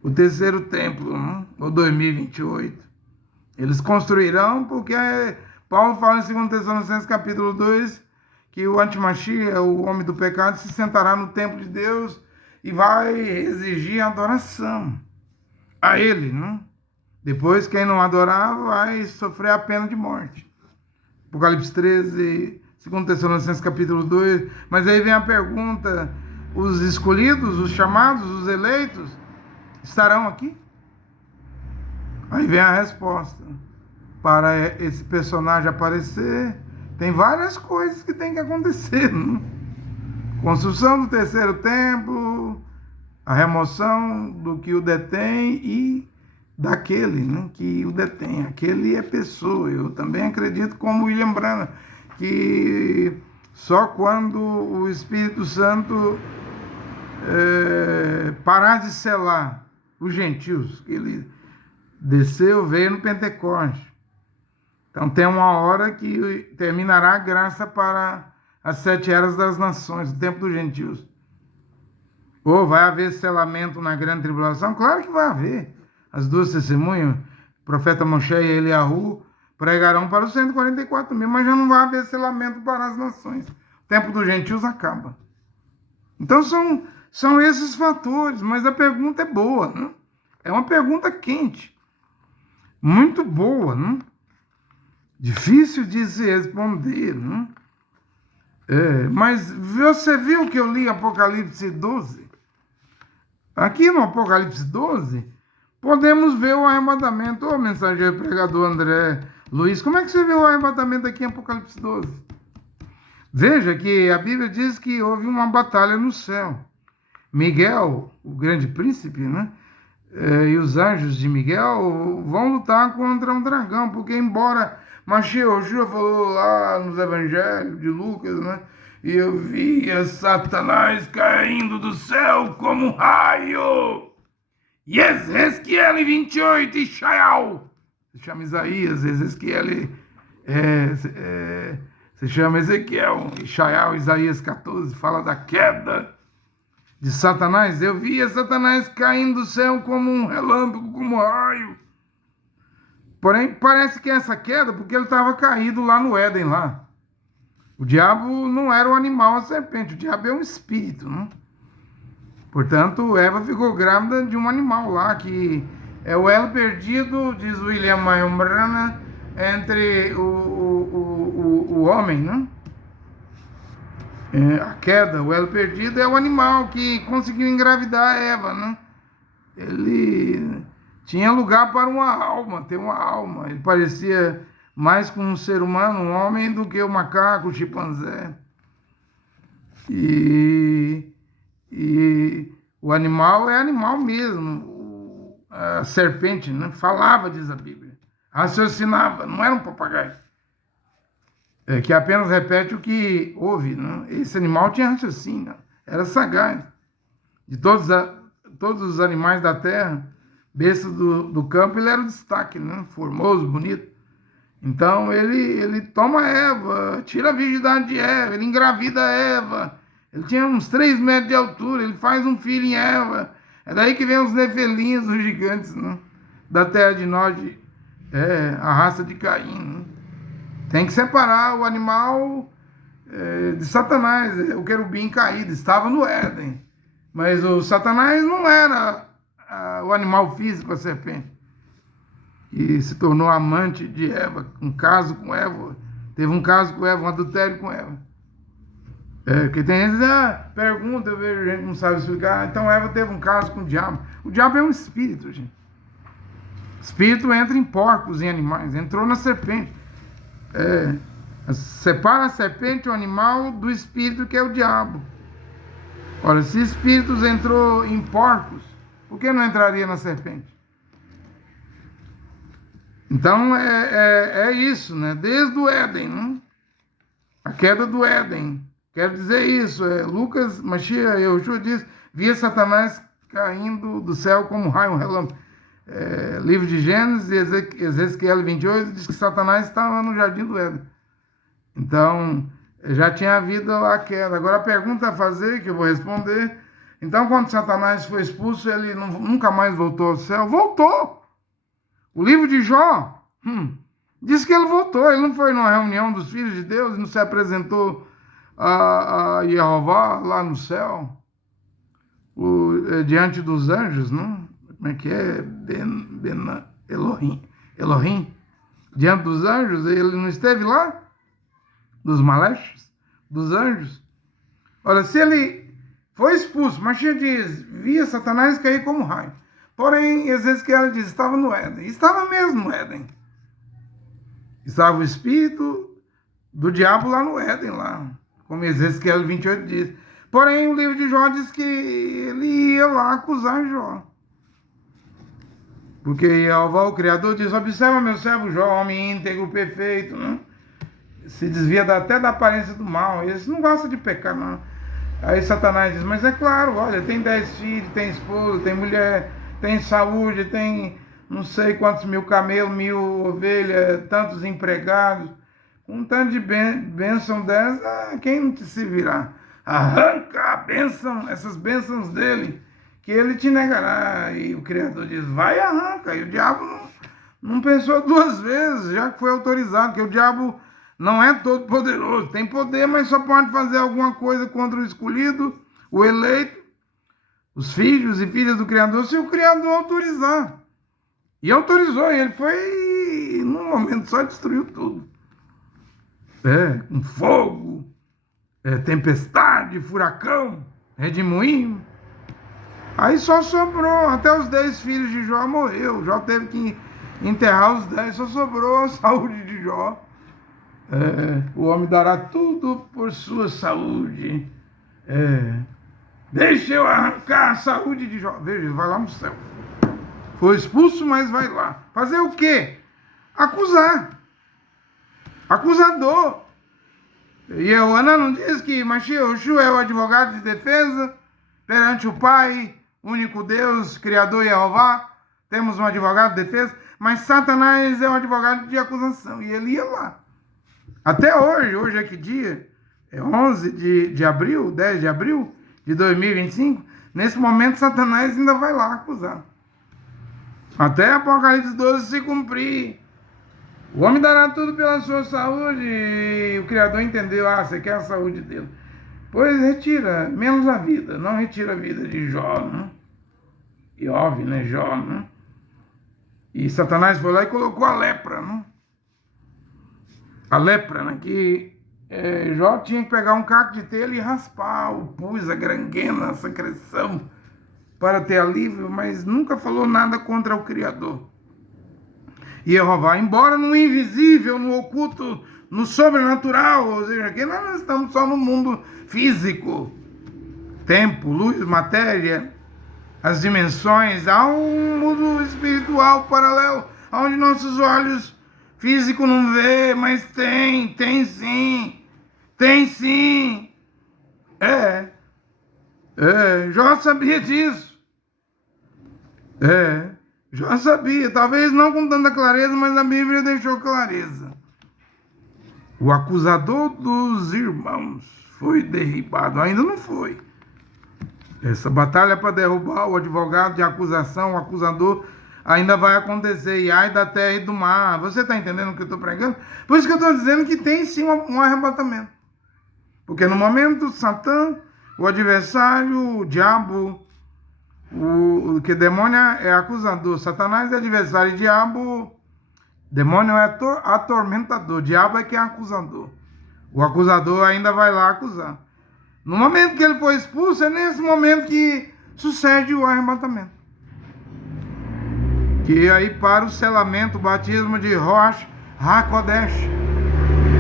o terceiro templo, ou 2028. Eles construirão porque Paulo fala em 2 Tessalonicenses capítulo 2 que o anti-Mashiach, o homem do pecado, se sentará no templo de Deus e vai exigir adoração a ele, Depois, quem não adorar vai sofrer a pena de morte. Apocalipse 13, 2 Tessalonicenses capítulo 2. Mas aí vem a pergunta: os escolhidos, os chamados, os eleitos, estarão aqui? Aí vem a resposta. Para esse personagem aparecer, tem várias coisas que tem que acontecer. Construção do terceiro templo, a remoção do que o detém e daquele que o detém. Aquele é pessoa. Eu também acredito, como William Branham, que só quando o Espírito Santo parar de selar os gentios, que ele desceu, veio no Pentecoste. Então tem uma hora que terminará a graça para as 7 eras das nações, o tempo dos gentios. Ou vai haver selamento na grande tribulação? Claro que vai haver. As duas testemunhas, o profeta Moshe e Eliahu, pregarão para os 144 mil, mas já não vai haver selamento para as nações. O tempo dos gentios acaba. Então são esses fatores, mas a pergunta é boa, É uma pergunta quente, muito boa, Difícil de se responder, mas você viu que eu li Apocalipse 12? Aqui no Apocalipse 12, podemos ver o arrebatamento. Ô, mensageiro pregador André Luiz, como é que você vê o arrebatamento aqui em Apocalipse 12? Veja que a Bíblia diz que houve uma batalha no céu. Miguel, o grande príncipe, e os anjos de Miguel vão lutar contra um dragão, porque embora Mashiach falou lá nos evangelhos de Lucas, e eu via Satanás caindo do céu como um raio. Ezequiel 28, Ishaial. Se chama Isaías, Ezequiel se chama Ezequiel. Ishaial, Isaías 14, fala da queda de Satanás. Eu via Satanás caindo do céu como um relâmpago, como um raio. Porém, parece que essa queda, porque ele estava caído lá no Éden, lá. O diabo não era um animal, a serpente. O diabo é um espírito, Portanto, Eva ficou grávida de um animal lá, que é o elo perdido, diz William Marion Branham, entre o homem, A queda, o elo perdido, é o animal que conseguiu engravidar Eva, Ele tinha lugar para uma alma, ter uma alma. Ele parecia mais com um ser humano, um homem, do que o macaco, o chimpanzé. E o animal é animal mesmo. A serpente, falava, diz a Bíblia. Raciocinava, não era um papagaio. Que apenas repete o que ouve, Esse animal tinha raciocínio, era sagaz. De todos os animais da terra, besta do campo, ele era o destaque, Formoso, bonito. Então ele toma Eva, tira a virgindade de Eva, ele engravida Eva. Ele tinha uns 3 metros de altura, ele faz um filho em Eva. É daí que vem os nefelins, os gigantes, da terra de Nod, a raça de Caim. Tem que separar o animal de Satanás. O querubim caído estava no Éden. Mas o Satanás não era o animal físico, a serpente. E se tornou amante de Eva, um caso com Eva. Teve um caso com Eva, um adultério com Eva. Porque tem gente que pergunta, eu vejo gente que não sabe explicar. Então Eva teve um caso com o diabo. O diabo é um espírito, gente. O espírito entra em porcos, em animais. Entrou na serpente. Separa a serpente, o animal, do espírito, que é o diabo. Ora, se espíritos entrou em porcos, por que não entraria na serpente? Então é isso, Desde o Éden, A queda do Éden, Quer dizer isso, Lucas, Mashiach, Yahushua diz, via Satanás caindo do céu como raio, um relâmpago. Livro de Gênesis, Ezequiel 28, diz que Satanás estava no jardim do Éden. Então, já tinha havido a queda. Agora a pergunta a fazer, que eu vou responder, então quando Satanás foi expulso, ele nunca mais voltou ao céu? Voltou! O livro de Jó diz que ele voltou, ele não foi numa reunião dos filhos de Deus, não se apresentou a Jeová lá no céu, diante dos anjos, não? Como é que é? Elohim. Diante dos anjos, ele não esteve lá? Dos malechos? Dos anjos? Olha, se ele foi expulso, Mashiach diz, via Satanás cair como raio. Porém, Ezequiel diz, estava no Éden. Estava mesmo no Éden. Estava o espírito do diabo lá no Éden, lá. Como Ezequiel 28 diz. Porém, o livro de Jó diz que ele ia lá acusar Jó. Porque Jeová, o Criador, diz, observa meu servo Jó, homem íntegro, perfeito, né? Se desvia até da aparência do mal. Esse não gosta de pecar, não. Aí Satanás diz, mas é claro, olha, tem 10 filhos, tem esposa, tem mulher, tem saúde, tem não sei quantos mil camelos, 1000 ovelhas, tantos empregados. Um tanto de bênção dessa, quem não te se virá? Arranca a bênção, essas bênçãos dele, que ele te negará. E o Criador diz, vai e arranca. E o diabo não pensou duas vezes, já que foi autorizado, que o diabo não é todo poderoso, tem poder, mas só pode fazer alguma coisa contra o escolhido, o eleito, os filhos e filhas do Criador, se o Criador autorizar. E autorizou, e ele foi, num momento só, destruiu tudo. Com fogo, tempestade, furacão, redemoinho. Aí só sobrou, até os 10 filhos de Jó morreu. Jó teve que enterrar os 10, só sobrou a saúde de Jó. O homem dará tudo por sua saúde. Deixa eu arrancar a saúde de Jó. Veja, ele vai lá no céu. Foi expulso, mas vai lá. Fazer o quê? Acusar. Acusador. E Ana não diz que Mashiach Yahushua é o advogado de defesa perante o Pai, único Deus, Criador Jeová. Temos um advogado de defesa, mas Satanás é um advogado de acusação. E ele ia lá. Até hoje é que dia? É 11 de abril, 10 de abril de 2025. Nesse momento, Satanás ainda vai lá acusar. Até Apocalipse 12 se cumprir. O homem dará tudo pela sua saúde. E o Criador entendeu, você quer a saúde dele. Pois retira, menos a vida. Não retira a vida de Jó, né? Iov, né? Jó, né? E Satanás foi lá e colocou a lepra, né? A lepra, né? Que Jó tinha que pegar um caco de telha e raspar o pus, a granguena, a secreção, para ter alívio, mas nunca falou nada contra o Criador. E Jeová, embora no invisível, no oculto, no sobrenatural, ou seja, aqui nós estamos só no mundo físico, tempo, luz, matéria, as dimensões, há um mundo espiritual paralelo, onde nossos olhos físicos não vê, mas tem sim, Jó sabia disso, Jó sabia, talvez não com tanta clareza, mas a Bíblia deixou clareza. O acusador dos irmãos foi derribado, ainda não foi. Essa batalha para derrubar o advogado de acusação, o acusador, ainda vai acontecer. E ai da terra e do mar. Você está entendendo o que eu estou pregando? Por isso que eu estou dizendo que tem sim um arrebatamento. Porque no momento, Satã, o adversário, o diabo, que demônio é acusador, Satanás é adversário, e diabo, demônio é atormentador, diabo é que é acusador. O acusador ainda vai lá acusar. No momento que ele foi expulso, é nesse momento que sucede o arrebatamento. Que aí para o selamento, o batismo de Rosh HaKodesh,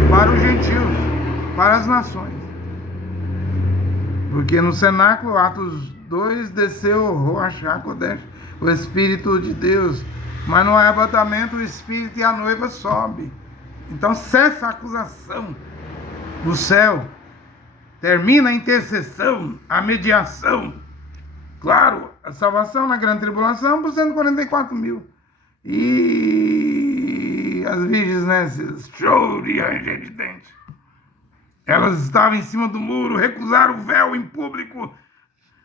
para os gentios, para as nações. Porque no cenáculo, Atos 2, desceu o Rosh HaKodesh, o Espírito de Deus. Mas no arrebatamento, o Espírito e a noiva sobe. Então cessa a acusação do céu. termina a intercessão, a mediação. Claro, a salvação na grande tribulação por 144 mil. E as virgens, né, show de ranger de dente. Elas estavam em cima do muro, recusaram o véu em público.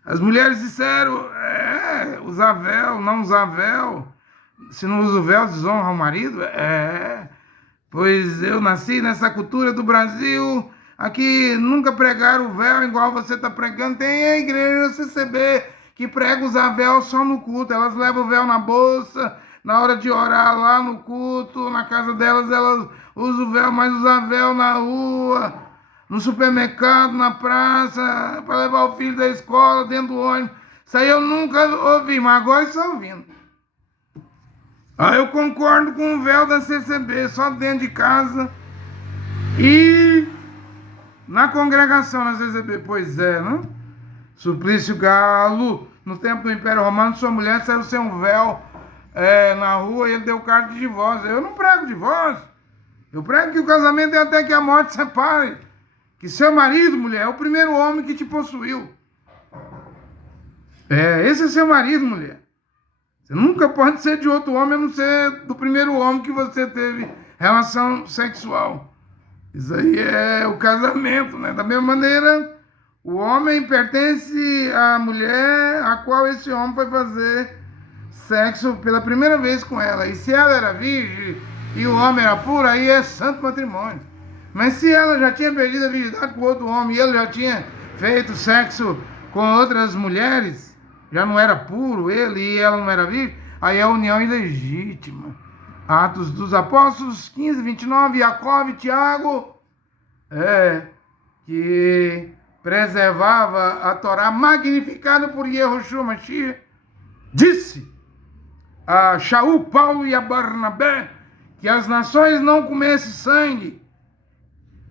As mulheres disseram, usar véu, não usar véu. Se não usa o véu, desonra o marido. Pois eu nasci nessa cultura do Brasil, aqui nunca pregaram o véu igual você está pregando. Tem a igreja CCB que prega usar véu só no culto. Elas levam o véu na bolsa, na hora de orar lá no culto, na casa delas elas usam o véu, mas usar véu na rua, no supermercado, na praça, para levar o filho da escola, dentro do ônibus. Isso aí eu nunca ouvi, mas agora estou ouvindo. Eu concordo com o véu da CCB, só dentro de casa e na congregação na CCB. Pois é, né? Suplício Galo, no tempo do Império Romano, sua mulher saiu sem um véu na rua e ele deu carta de divórcio. Eu não prego divórcio. Eu prego que o casamento é até que a morte separe. Que seu marido, mulher, é o primeiro homem que te possuiu. Esse é seu marido, mulher. Você nunca pode ser de outro homem, a não ser do primeiro homem que você teve relação sexual. Isso aí é o casamento, né? Da mesma maneira, o homem pertence à mulher a qual esse homem foi fazer sexo pela primeira vez com ela. E se ela era virgem e o homem era puro, aí é santo matrimônio. Mas se ela já tinha perdido a virgindade com outro homem e ele já tinha feito sexo com outras mulheres, já não era puro ele e ela não era virgem, aí é a união ilegítima. Atos dos Apóstolos 15, 29, Jacob e Tiago, que preservava a Torá, magnificada por Yehoshua Mashiach, disse a Shaul, Paulo e a Barnabé que as nações não comessem sangue,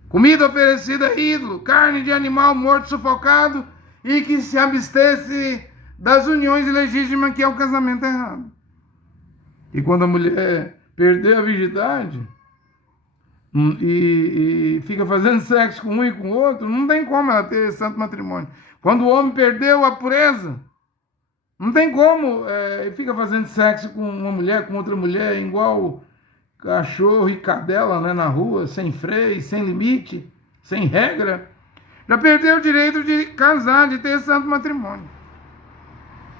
comida oferecida a ídolo, carne de animal morto sufocado, e que se abstesse das uniões ilegítimas, que é o casamento errado. E quando a mulher perder a virgindade e fica fazendo sexo com um e com o outro, não tem como ela ter santo matrimônio. Quando o homem perdeu a pureza, não tem como, fica fazendo sexo com uma mulher, com outra mulher, igual cachorro e cadela, né, na rua, sem freio, sem limite, sem regra. Já perdeu o direito de casar, de ter santo matrimônio.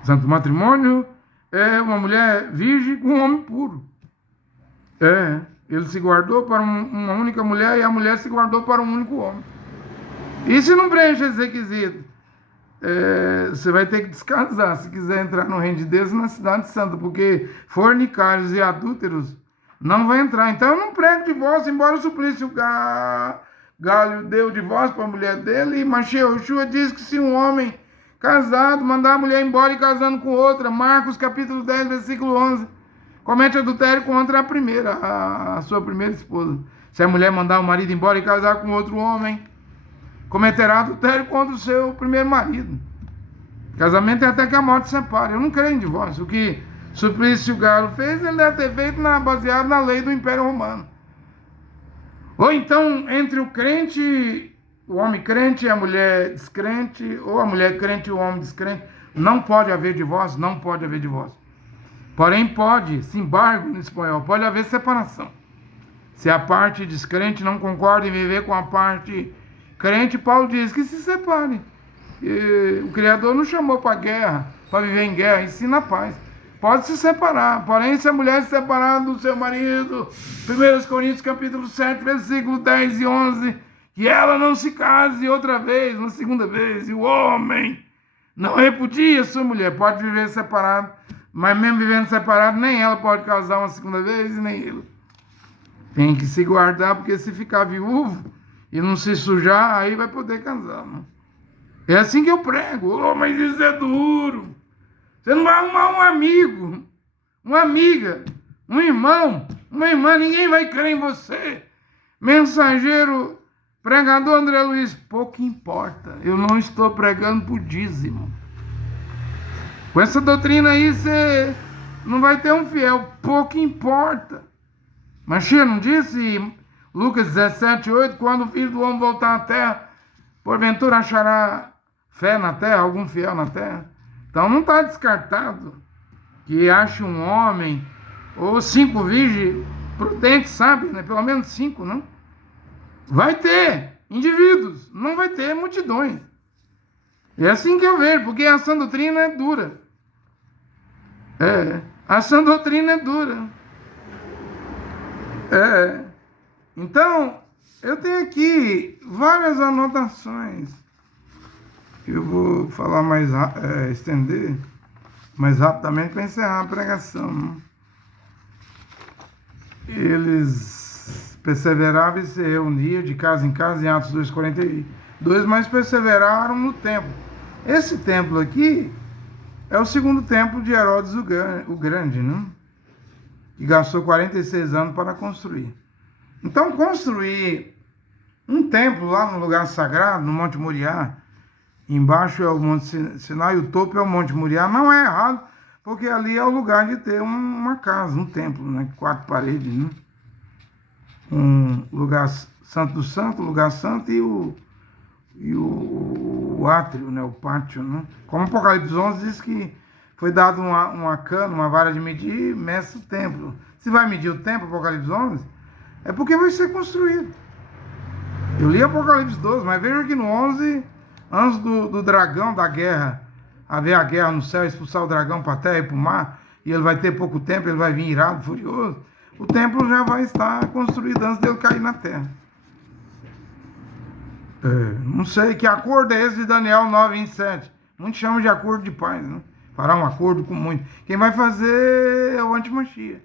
Santo matrimônio é uma mulher virgem com um homem puro. Ele se guardou para uma única mulher e a mulher se guardou para um único homem. E se não preenche esse requisito, você vai ter que descasar se quiser entrar no reino de Deus na cidade santa, porque fornicários e adúlteros não vai entrar. Então eu não prego divórcio, embora o Suplício Galo deu divórcio para a mulher dele, mas Yehoshua diz que se um homem casado mandar a mulher embora e casando com outra, Marcos capítulo 10, versículo 11, comete adultério contra a primeira, a sua primeira esposa. Se a mulher mandar o marido embora e casar com outro homem, cometerá adultério contra o seu primeiro marido. Casamento é até que a morte separe. Eu não creio em divórcio. O que Suplício Galo fez, ele deve ter feito baseado na lei do Império Romano. Ou então, entre o crente, o homem crente e a mulher descrente, ou a mulher crente e o homem descrente, não pode haver divórcio, não pode haver divórcio. Porém, pode, se embargo no espanhol, pode haver separação. Se a parte descrente não concorda em viver com a parte crente, Paulo diz que se separe. O Criador não chamou para guerra, para viver em guerra, ensina a paz. Pode se separar, porém se a mulher se separar do seu marido, 1 Coríntios capítulo 7, versículo 10 e 11, que ela não se case outra vez, uma segunda vez, e o homem não repudia sua mulher, pode viver separado, mas mesmo vivendo separado, nem ela pode casar uma segunda vez, e nem ele. Tem que se guardar, porque se ficar viúvo e não se sujar, aí vai poder casar, né? É assim que eu prego. Mas isso é duro. Você não vai arrumar um amigo, uma amiga, um irmão, uma irmã, ninguém vai crer em você. Mensageiro, pregador André Luiz, pouco importa. Eu não estou pregando por dízimo. Com essa doutrina aí, você não vai ter um fiel. Pouco importa. Mas não disse Lucas 17, 8, quando o Filho do Homem voltar à terra, porventura achará fé na terra, algum fiel na terra? Então não está descartado que ache um homem ou 5 virgens prudentes, sabe? Né? Pelo menos 5, não? Vai ter indivíduos, não vai ter multidões. É assim que eu vejo, porque a sã doutrina é dura. A sã doutrina é dura. Então, eu tenho aqui várias anotações. Eu vou falar estender mais rapidamente para encerrar a pregação. Né? Eles perseveravam e se reuniam de casa em casa, em Atos 2:42, mas perseveraram no templo. Esse templo aqui é o segundo templo de Herodes o Grande, né? Que gastou 46 anos para construir. Então, construir um templo lá no lugar sagrado, no Monte Moriá, embaixo é o Monte Sinai, o topo é o Monte Moriá, não é errado, porque ali é o lugar de ter uma casa, um templo, né? 4 paredes, né? Um lugar santo do santo, lugar santo e o átrio, né? O pátio, né? Como Apocalipse 11 diz que foi dado uma cana, uma vara de medir, meça o templo. Se vai medir o templo, Apocalipse 11, é porque vai ser construído. Eu li Apocalipse 12, mas veja que no 11, antes do dragão da guerra, haver a guerra no céu, expulsar o dragão para a terra e para o mar, e ele vai ter pouco tempo, ele vai vir irado, furioso, o templo já vai estar construído antes dele cair na terra. Não sei que acordo é esse de Daniel 9:27. Muitos chamam de acordo de paz, né? Fará um acordo com muito. Quem vai fazer é o Antimachia.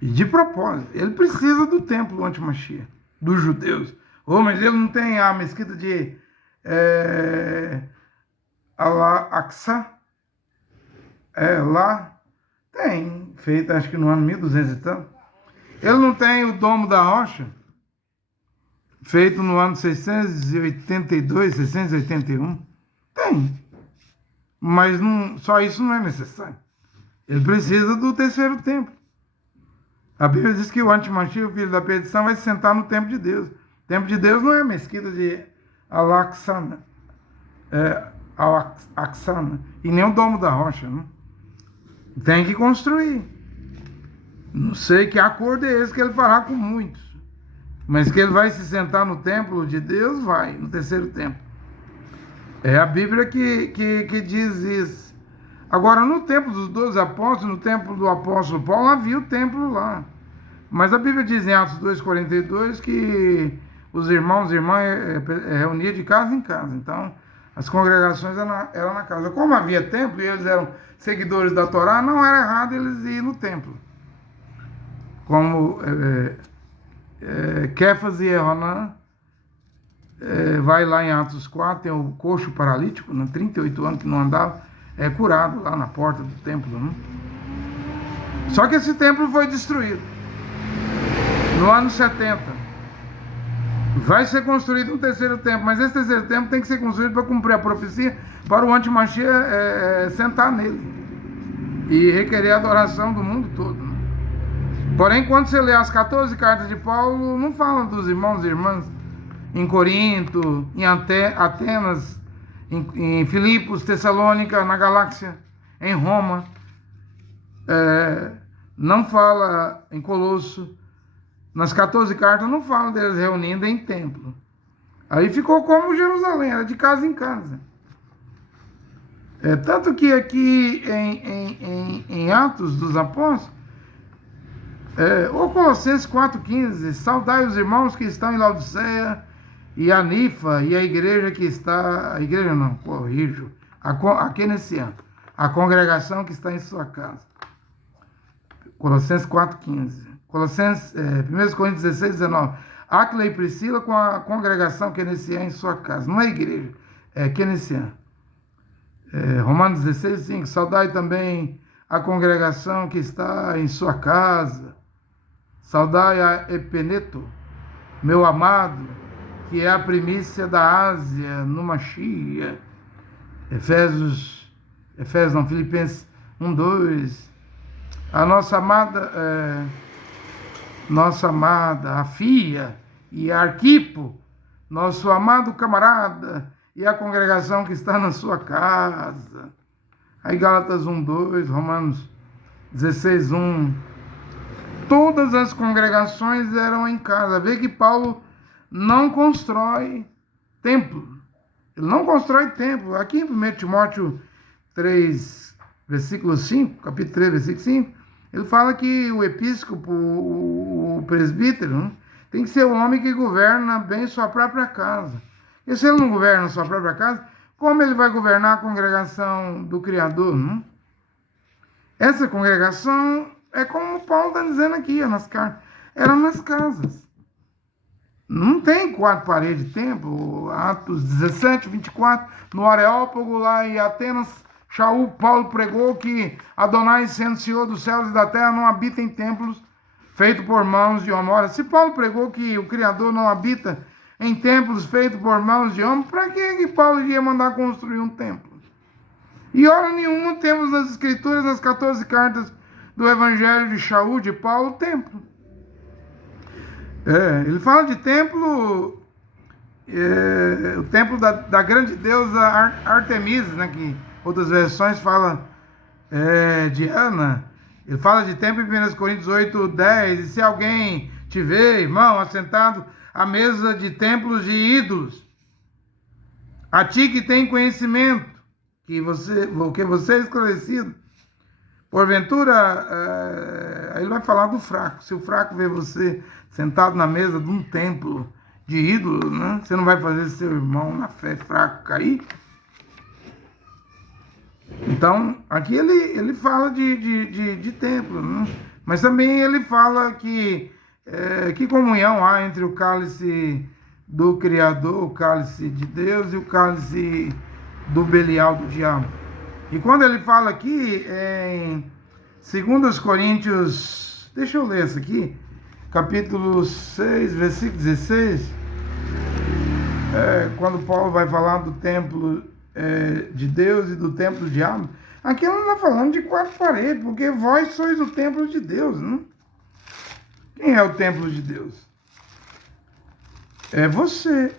E de propósito, ele precisa do templo, o Antimachia, dos judeus. Mas ele não tem a mesquita de Al-Aqsa? Lá tem, feita acho que no ano 1200 e tanto. Ele não tem o Domo da Rocha, feito no ano 682, 681. Tem. Mas só isso não é necessário. Ele precisa do terceiro templo. A Bíblia diz que o Antimachia, o filho da perdição, vai se sentar no templo de Deus. O templo de Deus não é a mesquita de Al-Aqsa, e nem o Domo da Rocha. Né? Tem que construir. Não sei que acordo é esse que ele fará com muitos. Mas que ele vai se sentar no templo de Deus, vai, no terceiro templo. É a Bíblia que diz isso. Agora, no templo dos 12 apóstolos, no templo do apóstolo Paulo, havia o templo lá. Mas a Bíblia diz em Atos 2:42 que os irmãos e irmãs reuniam de casa em casa. Então, as congregações eram na casa. Como havia templo e eles eram seguidores da Torá, não era errado eles irem no templo. Como Kefas e Eronã, vai lá em Atos 4, tem o coxo paralítico, né, 38 anos que não andava, é curado lá na porta do templo. Né? Só que esse templo foi destruído no ano 70. Vai ser construído um terceiro templo, mas esse terceiro templo tem que ser construído para cumprir a profecia, para o Antimachia sentar nele e requerer a adoração do mundo todo. Né? Porém, quando você lê as 14 cartas de Paulo, não fala dos irmãos e irmãs em Corinto, em Atenas, em Filipos, Tessalônica, na Galáxia, em Roma. Não fala em Colosso. Nas 14 cartas não fala deles reunindo em templo. Aí ficou como Jerusalém, era de casa em casa. Tanto que aqui em Atos dos Apóstolos, ou Colossenses 4:15, saudai os irmãos que estão em Laodiceia, e a Nifa, e a igreja que está... A igreja não, corrijo. A Kenessian, a congregação que está em sua casa. Colossenses 4:15. 1 Coríntios 16:19. Áquila e Priscila com a congregação Kenessian em sua casa. Não é igreja, é Kenessian. Romanos 16:5. Saudai também a congregação que está em sua casa. Saudai a Epeneto, meu amado, que é a primícia da Ásia no Machia. Filipenses 1:2. A nossa amada Afia e Arquipo, nosso amado camarada e a congregação que está na sua casa. Aí Gálatas 1:2, Romanos 16:1. Todas as congregações eram em casa. Vê que Paulo não constrói templo. Ele não constrói templo. Aqui em 1 Timóteo 3, versículo 5, capítulo 3, versículo 5, ele fala que o episcopo, o presbítero, tem que ser o homem que governa bem sua própria casa. E se ele não governa sua própria casa, como ele vai governar a congregação do Criador? Essa congregação é como Paulo está dizendo aqui, eram nas casas. Não tem 4 paredes de templo. Atos 17, 24, no Areópago, lá em Atenas, Paulo pregou que Adonai, sendo Senhor dos céus e da terra, não habita em templos feitos por mãos de homem. Ora, se Paulo pregou que o Criador não habita em templos feitos por mãos de homem, para que Paulo iria mandar construir um templo? E hora nenhuma temos nas Escrituras, nas 14 cartas do Evangelho de Shaul, de Paulo, templo. Ele fala de templo, o templo da grande deusa Artemis, né, que outras versões falam de Ana. Ele fala de templo em 1 Coríntios 8:10. E se alguém te vê, irmão, assentado à mesa de templos de ídolos, a ti que tem conhecimento, que você é esclarecido, porventura, ele vai falar do fraco. Se o fraco vê você sentado na mesa de um templo de ídolos, né, você não vai fazer seu irmão na fé fraco cair? Então, aqui ele fala de templo, né? Mas também ele fala que comunhão há entre o cálice do Criador, o cálice de Deus e o cálice do Belial, do diabo. E quando ele fala aqui, em 2 Coríntios, deixa eu ler isso aqui, capítulo 6, versículo 16, quando Paulo vai falar do templo de Deus e do templo do diabo, aqui ele não está falando de 4 paredes, porque vós sois o templo de Deus, né? Quem é o templo de Deus? É você,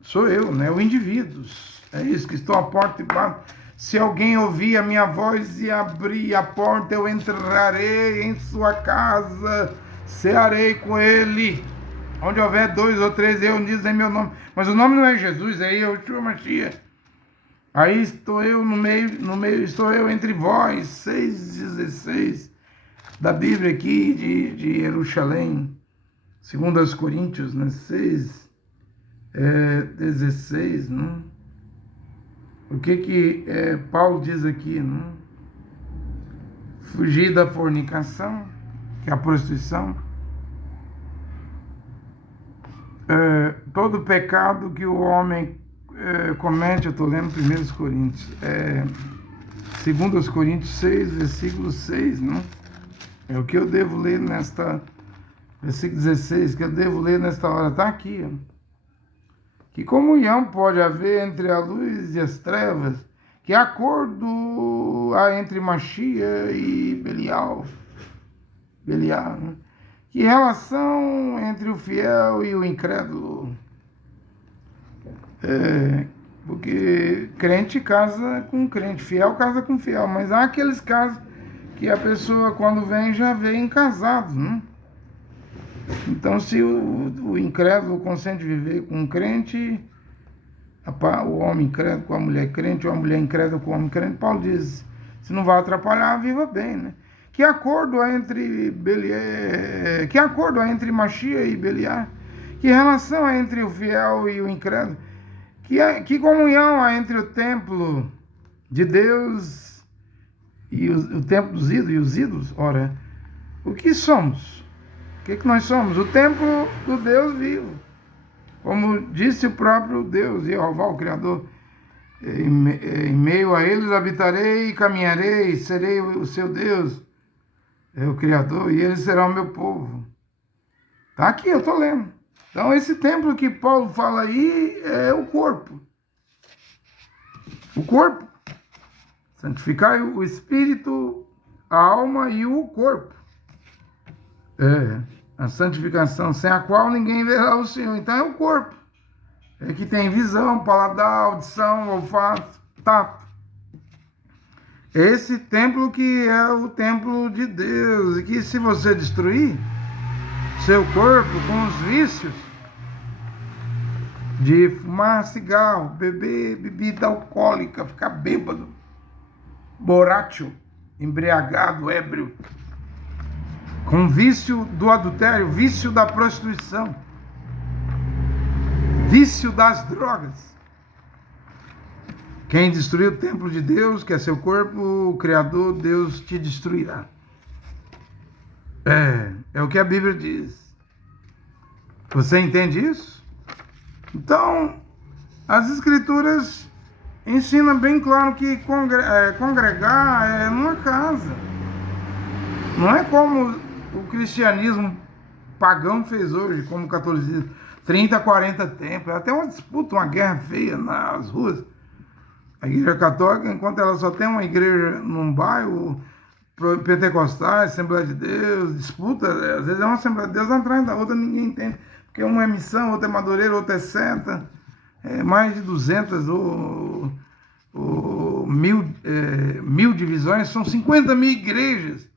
sou eu, né? O indivíduo. É isso, que estou à porta e bato. Se alguém ouvir a minha voz e abrir a porta, eu entrarei em sua casa, cearei com ele. Onde houver 2 ou 3, eu dizem meu nome. Mas o nome não é Jesus, é Yeshua Mashiach. Aí estou eu no meio estou eu entre vós, 6:16 da Bíblia aqui de Jerusalém, 2 Coríntios, né, 6:16, né? O que Paulo diz aqui, né? Fugir da fornicação, que é a prostituição, todo pecado que o homem comete, eu estou lendo 1 Coríntios, 2 Coríntios 6, versículo 6, né? É o que eu devo ler versículo 16, que eu devo ler nesta hora, está aqui, ó. Que comunhão pode haver entre a luz e as trevas? Que acordo há entre Machia e Belial? Né? Que relação entre o fiel e o incrédulo? Porque crente casa com crente, fiel casa com fiel, mas há aqueles casos que a pessoa, quando vem, já vem casado, né? Então, se o incrédulo consente viver com um crente, o homem incrédulo com a mulher crente, ou a mulher incrédula com o homem crente, Paulo diz, se não vai atrapalhar, viva bem, né? Que acordo há entre Machia e Beliar? Que relação há entre o fiel e o incrédulo? Que comunhão há entre o templo de Deus e o templo dos ídolos e os ídolos? Ora, o que somos? O que nós somos? O templo do Deus vivo. Como disse o próprio Deus, Jeová, o Criador, em meio a eles habitarei e caminharei, serei o seu Deus, o Criador, e eles serão o meu povo. Está aqui, eu estou lendo. Então, esse templo que Paulo fala aí é o corpo. O corpo. Santificai o espírito, a alma e o corpo. A santificação sem a qual ninguém verá o Senhor. Então, é o corpo. é que tem visão, paladar, audição, olfato, tato. Esse templo que é o templo de Deus, e que se você destruir seu corpo com os vícios de fumar cigarro, beber bebida alcoólica, ficar bêbado, borracho, embriagado, ébrio, com vício do adultério, vício da prostituição, vício das drogas. Quem destruir o templo de Deus, que é seu corpo, o Criador, Deus te destruirá. É o que a Bíblia diz. Você entende isso? Então, as Escrituras ensinam bem claro que congregar é numa casa. Não é como o cristianismo pagão fez hoje, como o catolicismo. 30, 40 templos, até uma disputa, uma guerra feia nas ruas. A Igreja Católica, enquanto ela só tem uma igreja num bairro, pentecostais, Assembleia de Deus, disputa, às vezes é uma Assembleia de Deus atrás da outra, ninguém entende, porque uma é missão, outra é Madureira, outra é seta, mais de 200 ou 1000 divisões, são 50 mil igrejas,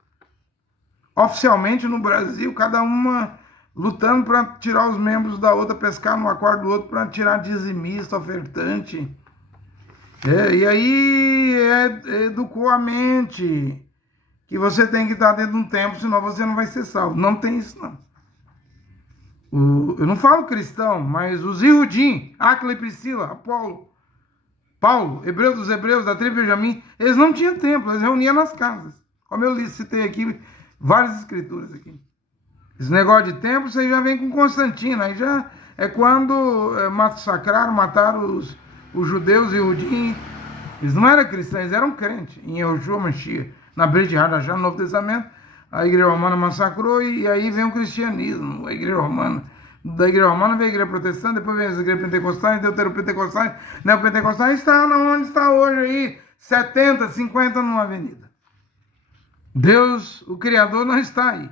oficialmente no Brasil, cada uma lutando para tirar os membros da outra, pescar no acordo do outro, para tirar dizimista, ofertante. E aí educou a mente que você tem que estar dentro de um templo, senão você não vai ser salvo. Não tem isso, não. Eu não falo cristão, mas os Irudim, Áquila e Priscila, Apolo, Paulo, Hebreu dos Hebreus, da tribo de Benjamim, eles não tinham templo, eles reuniam nas casas. Como eu citei aqui, várias escrituras aqui. Esse negócio de templo, você já vem com Constantino, aí já é quando mataram os judeus e Irudim. Eles não eram cristãos, eles eram crentes em Yoshua Mashiach, na Brit Hadashah, no Novo Testamento. A igreja romana massacrou e aí vem o cristianismo, a igreja romana. Da igreja romana vem a igreja protestante, depois vem as igrejas pentecostais, deuteropentecostais, neopentecostais, está onde está hoje aí, 70, 50 numa avenida. Deus, o Criador, não está aí.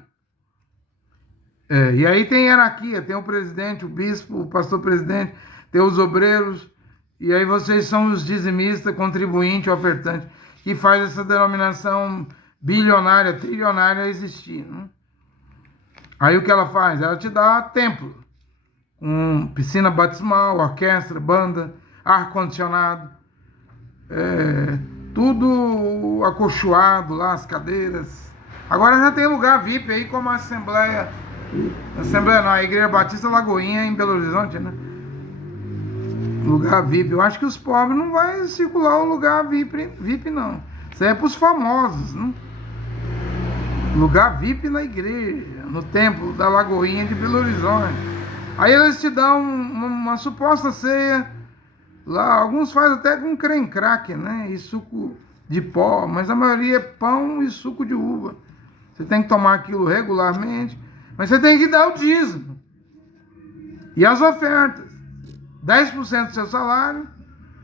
E aí tem hierarquia, tem o presidente, o bispo, o pastor presidente, tem os obreiros, e aí vocês são os dizimistas, contribuinte, ofertante, que faz essa denominação bilionária, trilionária existir. Né? Aí o que ela faz? Ela te dá templo, com piscina batismal, orquestra, banda, ar-condicionado, tudo acolchoado lá, as cadeiras. Agora já tem lugar VIP aí, como a Assembleia não, a Igreja Batista Lagoinha em Belo Horizonte, né? Lugar VIP. Eu acho que os pobres não vai circular o lugar VIP não. Isso aí é para os famosos, né? Lugar VIP na igreja, no templo da Lagoinha de Belo Horizonte. Aí eles te dão uma suposta ceia. Lá, alguns fazem até com creme cracker, né? E suco de pó, mas a maioria é pão e suco de uva. Você tem que tomar aquilo regularmente, mas você tem que dar o dízimo. E as ofertas. 10% do seu salário,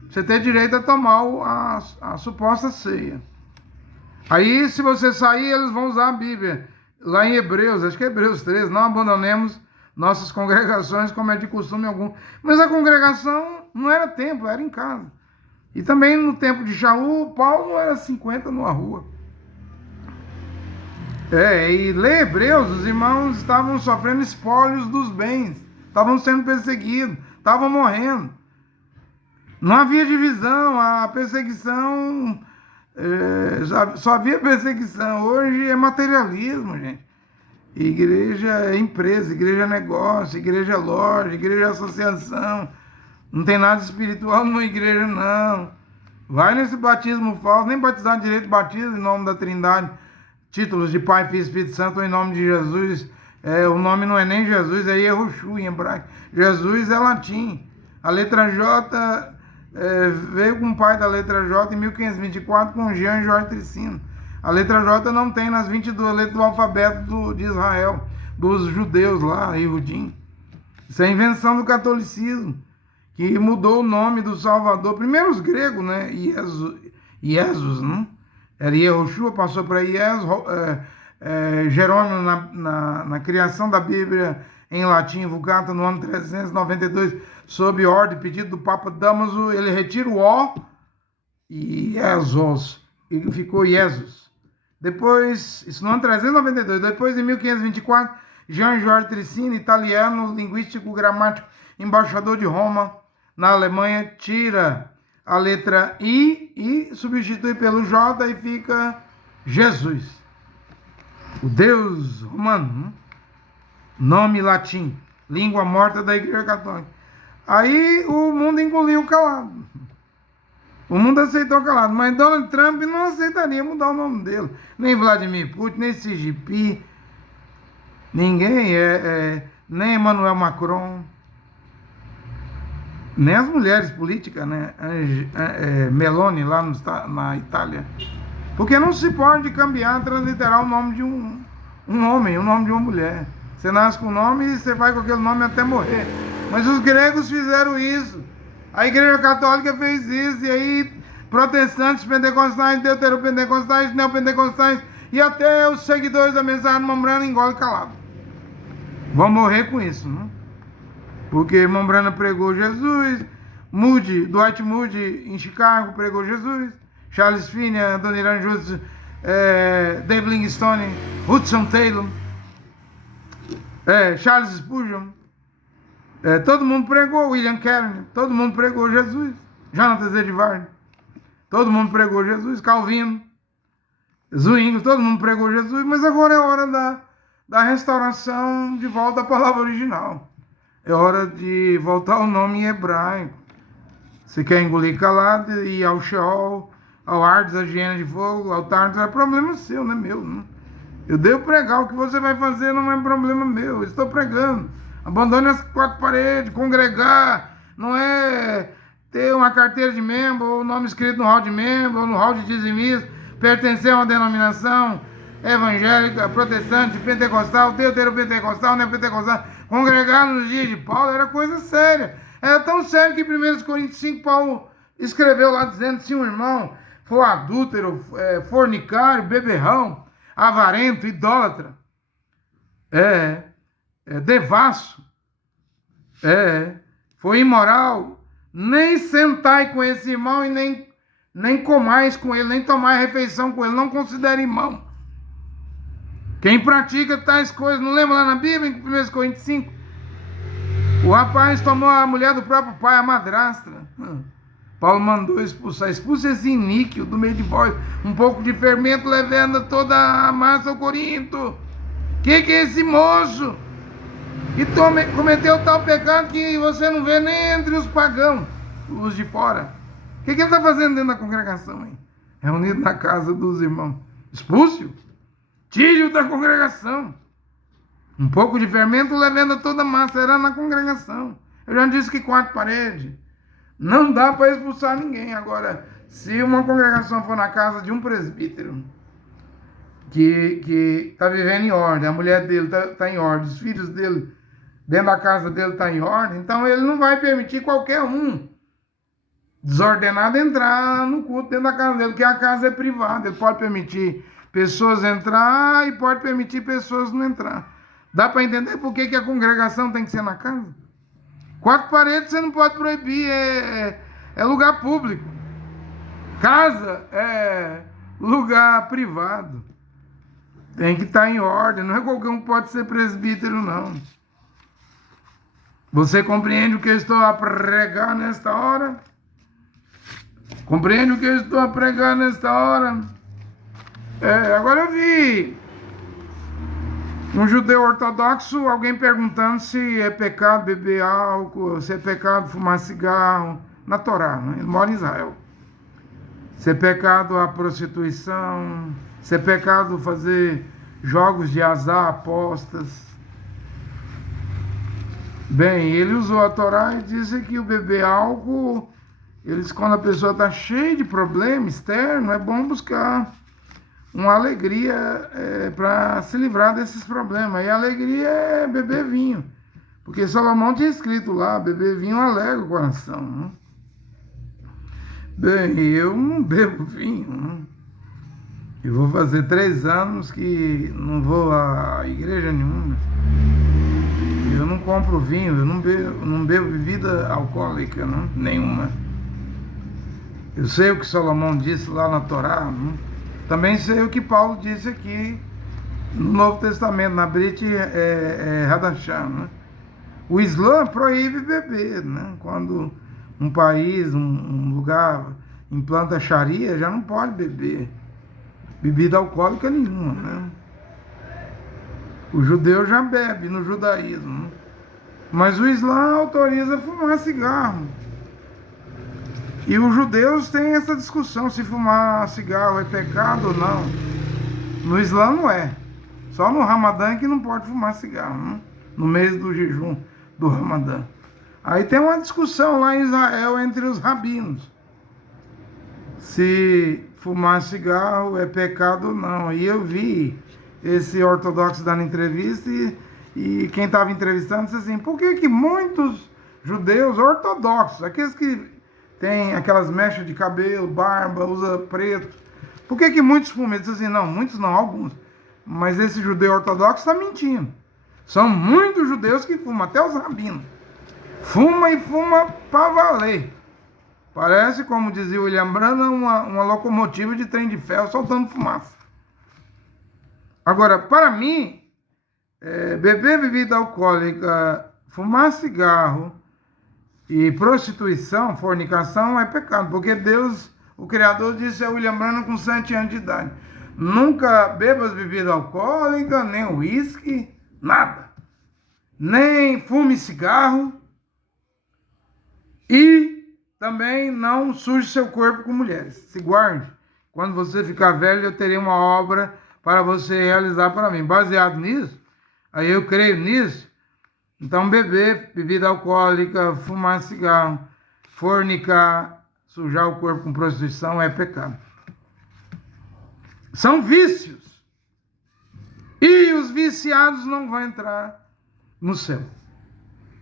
você tem direito a tomar a suposta ceia. Aí, se você sair, eles vão usar a Bíblia. Lá em Hebreus, acho que é Hebreus 13, não abandonemos nossas congregações como é de costume algum. Mas a congregação não era templo, era em casa. E também no tempo de Shaul, Paulo era 50 numa rua. E lê Hebreus, os irmãos estavam sofrendo espólios dos bens, estavam sendo perseguidos, estavam morrendo. Não havia divisão, a perseguição, só havia perseguição. Hoje é materialismo, gente. Igreja é empresa, igreja é negócio, igreja é loja, igreja é associação. Não tem nada espiritual numa igreja, não. Vai nesse batismo falso, nem batizar direito, batiza em nome da Trindade. Títulos de Pai, Filho e Espírito Santo, ou em nome de Jesus. O nome não é nem Jesus, é Yehoshua em hebraico. Jesus é latim. A letra J veio com o pai da letra J em 1524 com Jean Jorge Tricino. A letra J não tem nas 22 letras do alfabeto de Israel, dos judeus lá, Irudim. Isso é invenção do catolicismo, que mudou o nome do Salvador. Primeiro os gregos, né? Jesus, né? Era Yehoshua, passou para Jerônimo, na criação da Bíblia em latim, Vulgata, no ano 392, sob ordem e pedido do Papa Damaso, ele retira o O e Jesus, e ficou Jesus. Depois, isso no ano 392, depois em 1524, Jean Georges Tricini, italiano, linguístico, gramático, embaixador de Roma, na Alemanha, tira a letra I e substitui pelo J e fica Jesus. O Deus romano, nome latim, língua morta da Igreja Católica. Aí o mundo engoliu calado. O mundo aceitou calado, mas Donald Trump não aceitaria mudar o nome dele. Nem Vladimir Putin, nem Xi Jinping, ninguém, nem Emmanuel Macron, nem as mulheres políticas, né? Meloni lá na Itália. Porque não se pode cambiar, transliterar o nome de um homem, o nome de uma mulher. Você nasce com o nome e você vai com aquele nome até morrer. Mas os gregos fizeram isso. A Igreja Católica fez isso. E aí, protestantes, pentecostais, deuteropentecostais, neopentecostais e até os seguidores da mensagem Mombrana engolem calado. Vão morrer com isso, né? Porque Mombrana pregou Jesus, Dwight Moody em Chicago pregou Jesus, Charles Finney, Adoniran Judson, Dave Livingstone, Hudson Taylor, Charles Spurgeon, todo mundo pregou, William Carey, todo mundo pregou Jesus, Jonathan Edwards, todo mundo pregou Jesus, Calvino, Zwingli, todo mundo pregou Jesus, mas agora é hora da restauração de volta à palavra original. É hora de voltar ao nome em hebraico. Você quer engolir calado e ir ao Sheol, ao Hades, à hiena de fogo, ao Tartarus, é problema seu, não é meu. Não. Eu devo pregar, o que você vai fazer não é problema meu, eu estou pregando. Abandone as quatro paredes, congregar, não é ter uma carteira de membro, ou nome escrito no hall de membro, ou no hall de dizimista, pertencer a uma denominação evangélica, protestante, pentecostal, deuteropentecostal, neopentecostal. Congregar nos dias de Paulo era coisa séria. Era tão sério que em 1 Coríntios 5, Paulo escreveu lá dizendo: se um irmão for adúltero, fornicário, beberrão, avarento, idólatra, devasso, foi imoral, nem sentai com esse irmão e nem comais com ele, nem tomai refeição com ele, não considere irmão. Quem pratica tais coisas, não lembra lá na Bíblia, em 1 Coríntios 5? O rapaz tomou a mulher do próprio pai, a madrastra. Paulo mandou expulsar. Expulsa esse iníquo do meio de vós. Um pouco de fermento levando toda a massa ao Corinto. Que é esse moço? Que cometeu tal pecado que você não vê nem entre os pagãos, os de fora. O que ele está fazendo dentro da congregação, hein? Reunido na casa dos irmãos. Expulse-o. Tire-o da congregação. Um pouco de fermento levando toda a massa. Era na congregação. Eu já disse que quatro paredes. Não dá para expulsar ninguém. Agora, se uma congregação for na casa de um presbítero que está vivendo em ordem, a mulher dele está em ordem, os filhos dele dentro da casa dele está em ordem, então ele não vai permitir qualquer um desordenado entrar no culto dentro da casa dele, porque a casa é privada. Ele pode permitir pessoas entrar e pode permitir pessoas não entrar. Dá para entender por que a congregação tem que ser na casa? Quatro paredes você não pode proibir, é lugar público. Casa é lugar privado. Tem que estar em ordem, não é qualquer um que pode ser presbítero, não. Você compreende o que eu estou a pregar nesta hora? Compreende o que eu estou a pregar nesta hora? Agora eu vi um judeu ortodoxo, alguém perguntando se é pecado beber álcool, se é pecado fumar cigarro, na Torá, né? Ele mora em Israel. Se é pecado a prostituição, se é pecado fazer jogos de azar, apostas. Bem, ele usou a Torá e disse que o beber álcool, quando a pessoa está cheia de problema externo, é bom buscar uma alegria para se livrar desses problemas. E a alegria é beber vinho. Porque Salomão tinha escrito lá, beber vinho alegra o coração. Né? Bem, eu não bebo vinho. Né? Eu vou fazer 3 anos que não vou à igreja nenhuma. eu não compro vinho, eu não bebo bebida alcoólica, não, nenhuma. Eu sei o que Salomão disse lá na Torá, não? Também sei o que Paulo disse aqui no Novo Testamento, na Brit Hadashah, né? O Islã proíbe beber, né? Quando um país, um lugar implanta Sharia, já não pode beber bebida alcoólica nenhuma, né? O judeu já bebe no judaísmo, né? Mas o Islã autoriza fumar cigarro. E os judeus têm essa discussão se fumar cigarro é pecado ou não. No Islã não é. Só no Ramadã que não pode fumar cigarro, né? No mês do jejum do Ramadã. Aí tem uma discussão lá em Israel entre os rabinos. Se fumar cigarro é pecado ou não. E eu vi esse ortodoxo dando entrevista e quem estava entrevistando disse assim, por que muitos judeus ortodoxos, aqueles que têm aquelas mechas de cabelo, barba, usa preto, por que muitos fumam? Ele disse assim, não, muitos não, alguns. Mas esse judeu ortodoxo está mentindo. São muitos judeus que fumam, até os rabinos. Fuma e fuma para valer. Parece, como dizia o William Branham, uma locomotiva de trem de ferro soltando fumaça. Agora, para mim, beber bebida alcoólica, fumar cigarro e prostituição, fornicação é pecado. Porque Deus, o Criador, disse a William Branham com 7 anos de idade. Nunca bebas bebida alcoólica, nem uísque, nada. Nem fume cigarro. E também não suje seu corpo com mulheres. Se guarde. Quando você ficar velho, eu terei uma obra para você realizar para mim. Baseado nisso, aí eu creio nisso. Então, beber bebida alcoólica, fumar cigarro, fornicar, sujar o corpo com prostituição é pecado. São vícios. E os viciados não vão entrar no céu.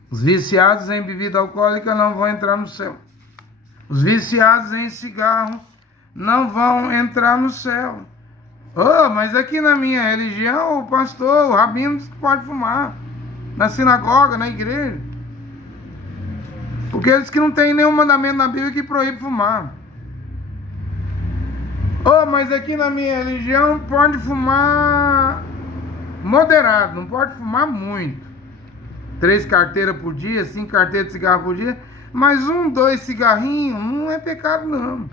Os viciados em bebida alcoólica não vão entrar no céu. Os viciados em cigarro não vão entrar no céu. Oh, mas aqui na minha religião, o pastor, o rabino diz que pode fumar. Na sinagoga, na igreja. Porque eles que não tem nenhum mandamento na Bíblia que proíbe fumar. Oh, mas aqui na minha religião pode fumar moderado, não pode fumar muito. 3 carteiras por dia, 5 carteiras de cigarro por dia, mas 1, 2 cigarrinhos não é pecado não.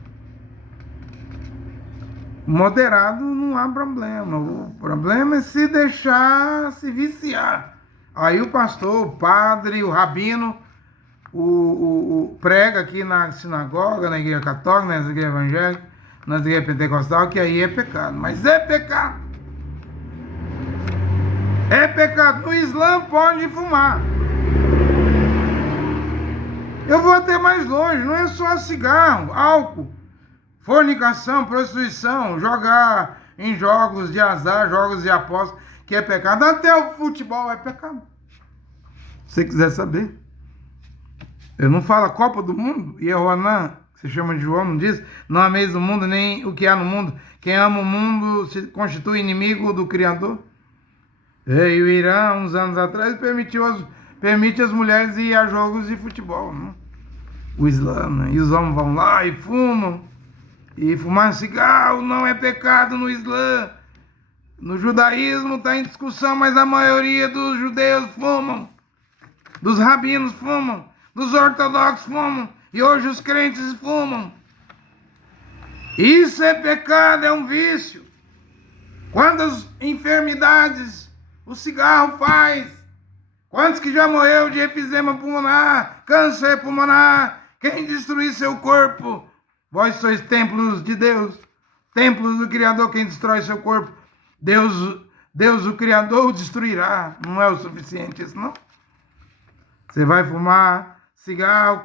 Moderado não há problema. O problema é se deixar se viciar. Aí o pastor, o padre, o rabino, prega aqui na sinagoga, na igreja católica, nas igrejas evangélicas, nas igrejas pentecostais, que aí é pecado. Mas é pecado. É pecado. No Islã pode fumar. Eu vou até mais longe. Não é só cigarro, álcool, fornicação, prostituição, jogar em jogos de azar, jogos de aposta, que é pecado. Até o futebol é pecado. Se você quiser saber. Eu não falo a Copa do Mundo. E Yohanan, que se chama de João, não diz: não ameis o mundo, nem o que há no mundo. Quem ama o mundo se constitui inimigo do Criador. E o Irã, uns anos atrás, permite as mulheres ir a jogos de futebol, né? O Islã, né? E os homens vão lá e fumam. E fumar cigarro não é pecado no Islã. No judaísmo está em discussão, mas a maioria dos judeus fumam. Dos rabinos fumam. Dos ortodoxos fumam. E hoje os crentes fumam. Isso é pecado, é um vício. Quantas enfermidades o cigarro faz? Quantos que já morreu de efizema pulmonar, câncer pulmonar? Quem destruir seu corpo? Vós sois templos de Deus, templos do Criador. Quem destrói seu corpo, Deus o Criador o destruirá. Não é o suficiente isso, não? Você vai fumar cigarro,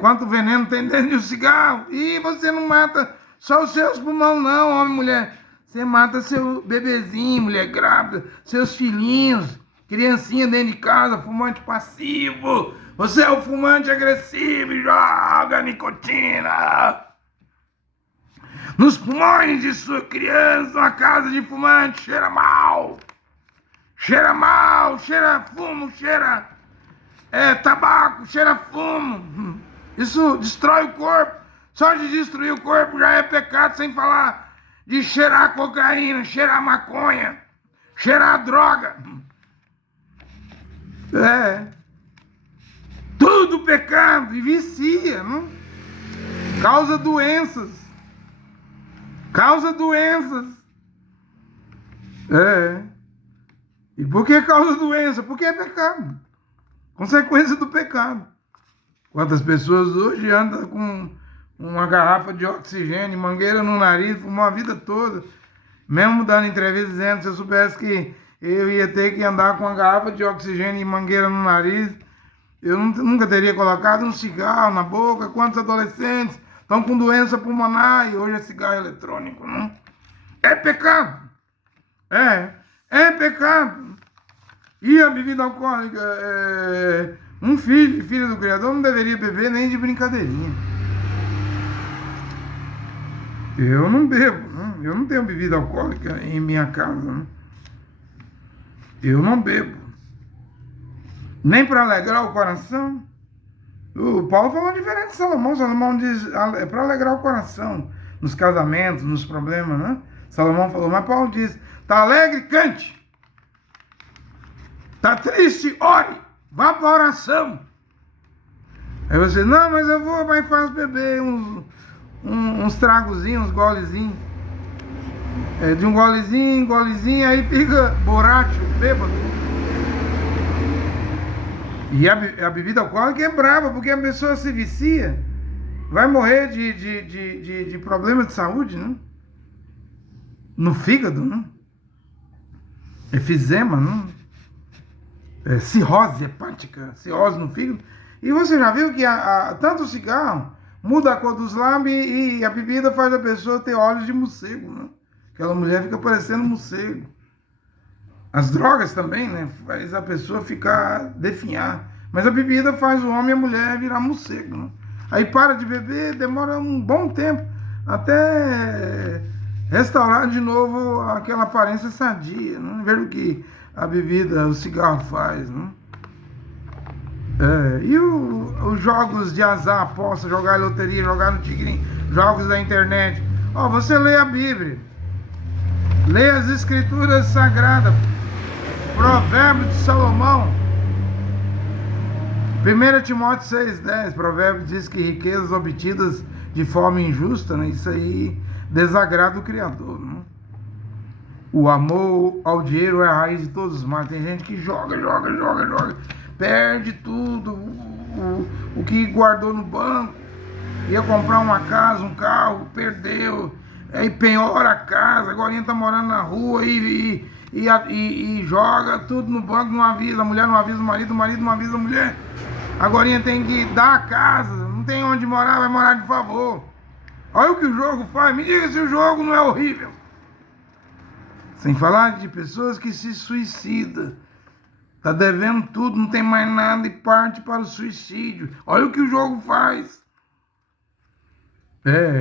quanto veneno tem dentro do cigarro? E você não mata só os seus pulmões, não, homem e mulher. Você mata seu bebezinho, mulher grávida, seus filhinhos, criancinha dentro de casa, fumante passivo. Você é o fumante agressivo e joga nicotina nos pulmões de sua criança. Uma casa de fumante cheira mal. cheira mal, cheira fumo, cheira tabaco, cheira fumo. Isso destrói o corpo. Só de destruir o corpo já é pecado, sem falar de cheirar cocaína, cheirar maconha, cheirar droga. Tudo pecado e vicia, não? Causa doenças. Causa doenças. E por que causa doença? Porque é pecado. Consequência do pecado. Quantas pessoas hoje andam com uma garrafa de oxigênio, mangueira no nariz, fumam a vida toda. Mesmo dando entrevista dizendo, se eu soubesse que eu ia ter que andar com uma garrafa de oxigênio e mangueira no nariz, eu nunca teria colocado um cigarro na boca. Quantos adolescentes estão com doença pulmonar e hoje é cigarro eletrônico, não? É pecado. É pecado. E a bebida alcoólica, um filho do Criador não deveria beber nem de brincadeirinha. Eu não bebo, não? Eu não tenho bebida alcoólica em minha casa, não? Eu não bebo. Nem para alegrar o coração. O Paulo falou diferente de Salomão. Salomão diz, é para alegrar o coração. Nos casamentos, nos problemas, né? Salomão falou, mas Paulo diz, tá alegre, cante. Tá triste, ore. Vá para a oração. Aí você, não, mas eu vou mais fácil beber uns tragozinhos, uns golezinhos. De um golezinho, aí fica borracho, bêbado. E a bebida alcoólica é brava, porque a pessoa se vicia. Vai morrer de problemas de saúde, né? No fígado, né? Efizema, né? Cirrose hepática, cirrose no fígado. E você já viu que tanto o cigarro muda a cor dos lábios e a bebida faz a pessoa ter olhos de morcego, né? Aquela mulher fica parecendo morcego. As drogas também, né? Faz a pessoa ficar, definhar. Mas a bebida faz o homem e a mulher virar morcego, né? Aí para de beber, demora um bom tempo até restaurar de novo aquela aparência sadia, né? Ver o que a bebida, o cigarro faz, né? E os jogos de azar, aposta, jogar loteria, jogar no tigrinho, jogos da internet. Você lê a Bíblia, lê as Escrituras Sagradas, Provérbios de Salomão, 1 Timóteo 6,10, Provérbios diz que riquezas obtidas de forma injusta, né? Isso aí desagrada o Criador, né? O amor ao dinheiro é a raiz de todos os males. Tem gente que joga, perde tudo, o que guardou no banco, ia comprar uma casa, um carro, perdeu, aí penhora a casa, agora está morando na rua e joga tudo no banco, não avisa, a mulher não avisa o marido não avisa a mulher, agora tem que dar a casa, não tem onde morar, vai morar de favor. Olha o que o jogo faz, me diga se o jogo não é horrível. Sem falar de pessoas que se suicidam. Tá devendo tudo, não tem mais nada e parte para o suicídio. Olha o que o jogo faz.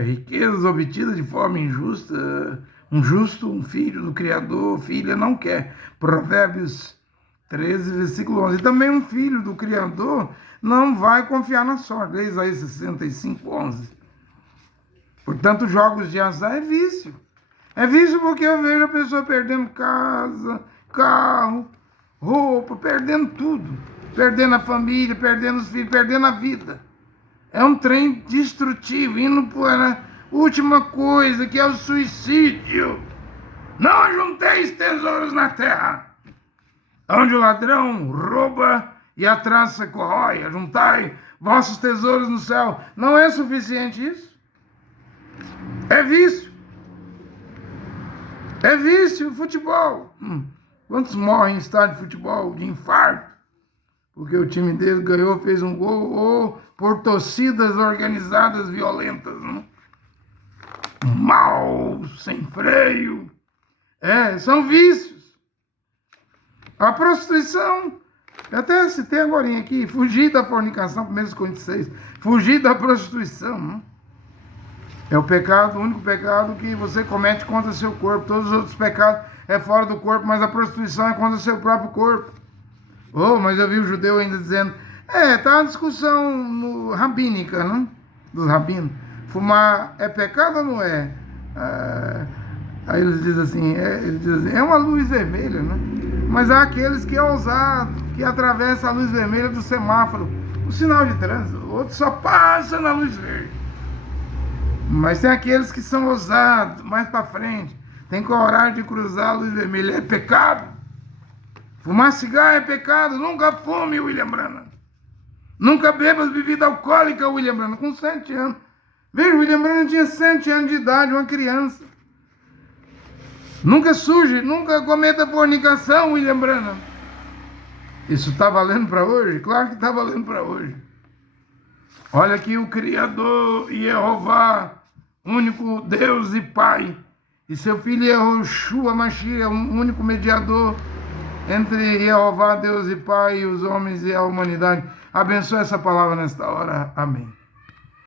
Riquezas obtidas de forma injusta. Um justo, um filho do Criador, filha não quer. Provérbios 13, versículo 11. E também um filho do Criador não vai confiar na sorte. Isaías 65, 11. Portanto, jogos de azar é vício. É vício porque eu vejo a pessoa perdendo casa, carro, roupa, perdendo tudo. Perdendo a família, perdendo os filhos, perdendo a vida. É um trem destrutivo, indo para a última coisa, que é o suicídio. Não junteis tesouros na terra, onde o ladrão rouba e a traça corrói. Juntai vossos tesouros no céu. Não é suficiente isso? É vício. É vício, futebol. Quantos morrem em estádio de futebol de infarto? Porque o time dele ganhou, fez um gol, ou por torcidas organizadas violentas, né? Mal, sem freio. São vícios. A prostituição, eu até citei agora aqui, fugir da fornicação, 1 Coríntios 6, fugir da prostituição, né? É o pecado, o único pecado que você comete contra seu corpo. Todos os outros pecados é fora do corpo, mas a prostituição é contra o seu próprio corpo. Oh, mas eu vi o judeu ainda dizendo, tá uma discussão rabínica, não? Dos rabinos. Fumar é pecado ou não é? Aí eles dizem assim, é uma luz vermelha, né? Mas há aqueles que é ousado, que atravessa a luz vermelha do semáforo, o sinal de trânsito. O outro só passa na luz verde. Mas tem aqueles que são ousados, mais para frente, tem coragem de cruzar a luz vermelha. É pecado. Fumar cigarro é pecado. Nunca fume, William Branham. Nunca beba bebida alcoólica, William Branham, com 7 anos. Veja, William Branham tinha 7 anos de idade, uma criança. Nunca suje, nunca cometa fornicação, William Branham. Isso está valendo para hoje? Claro que está valendo para hoje. Olha aqui o Criador, Jeová, único Deus e Pai, e seu filho Yehoshua Mashiach, o único mediador entre Jeová, Deus e Pai, e os homens e a humanidade. Abençoe essa palavra nesta hora. Amém.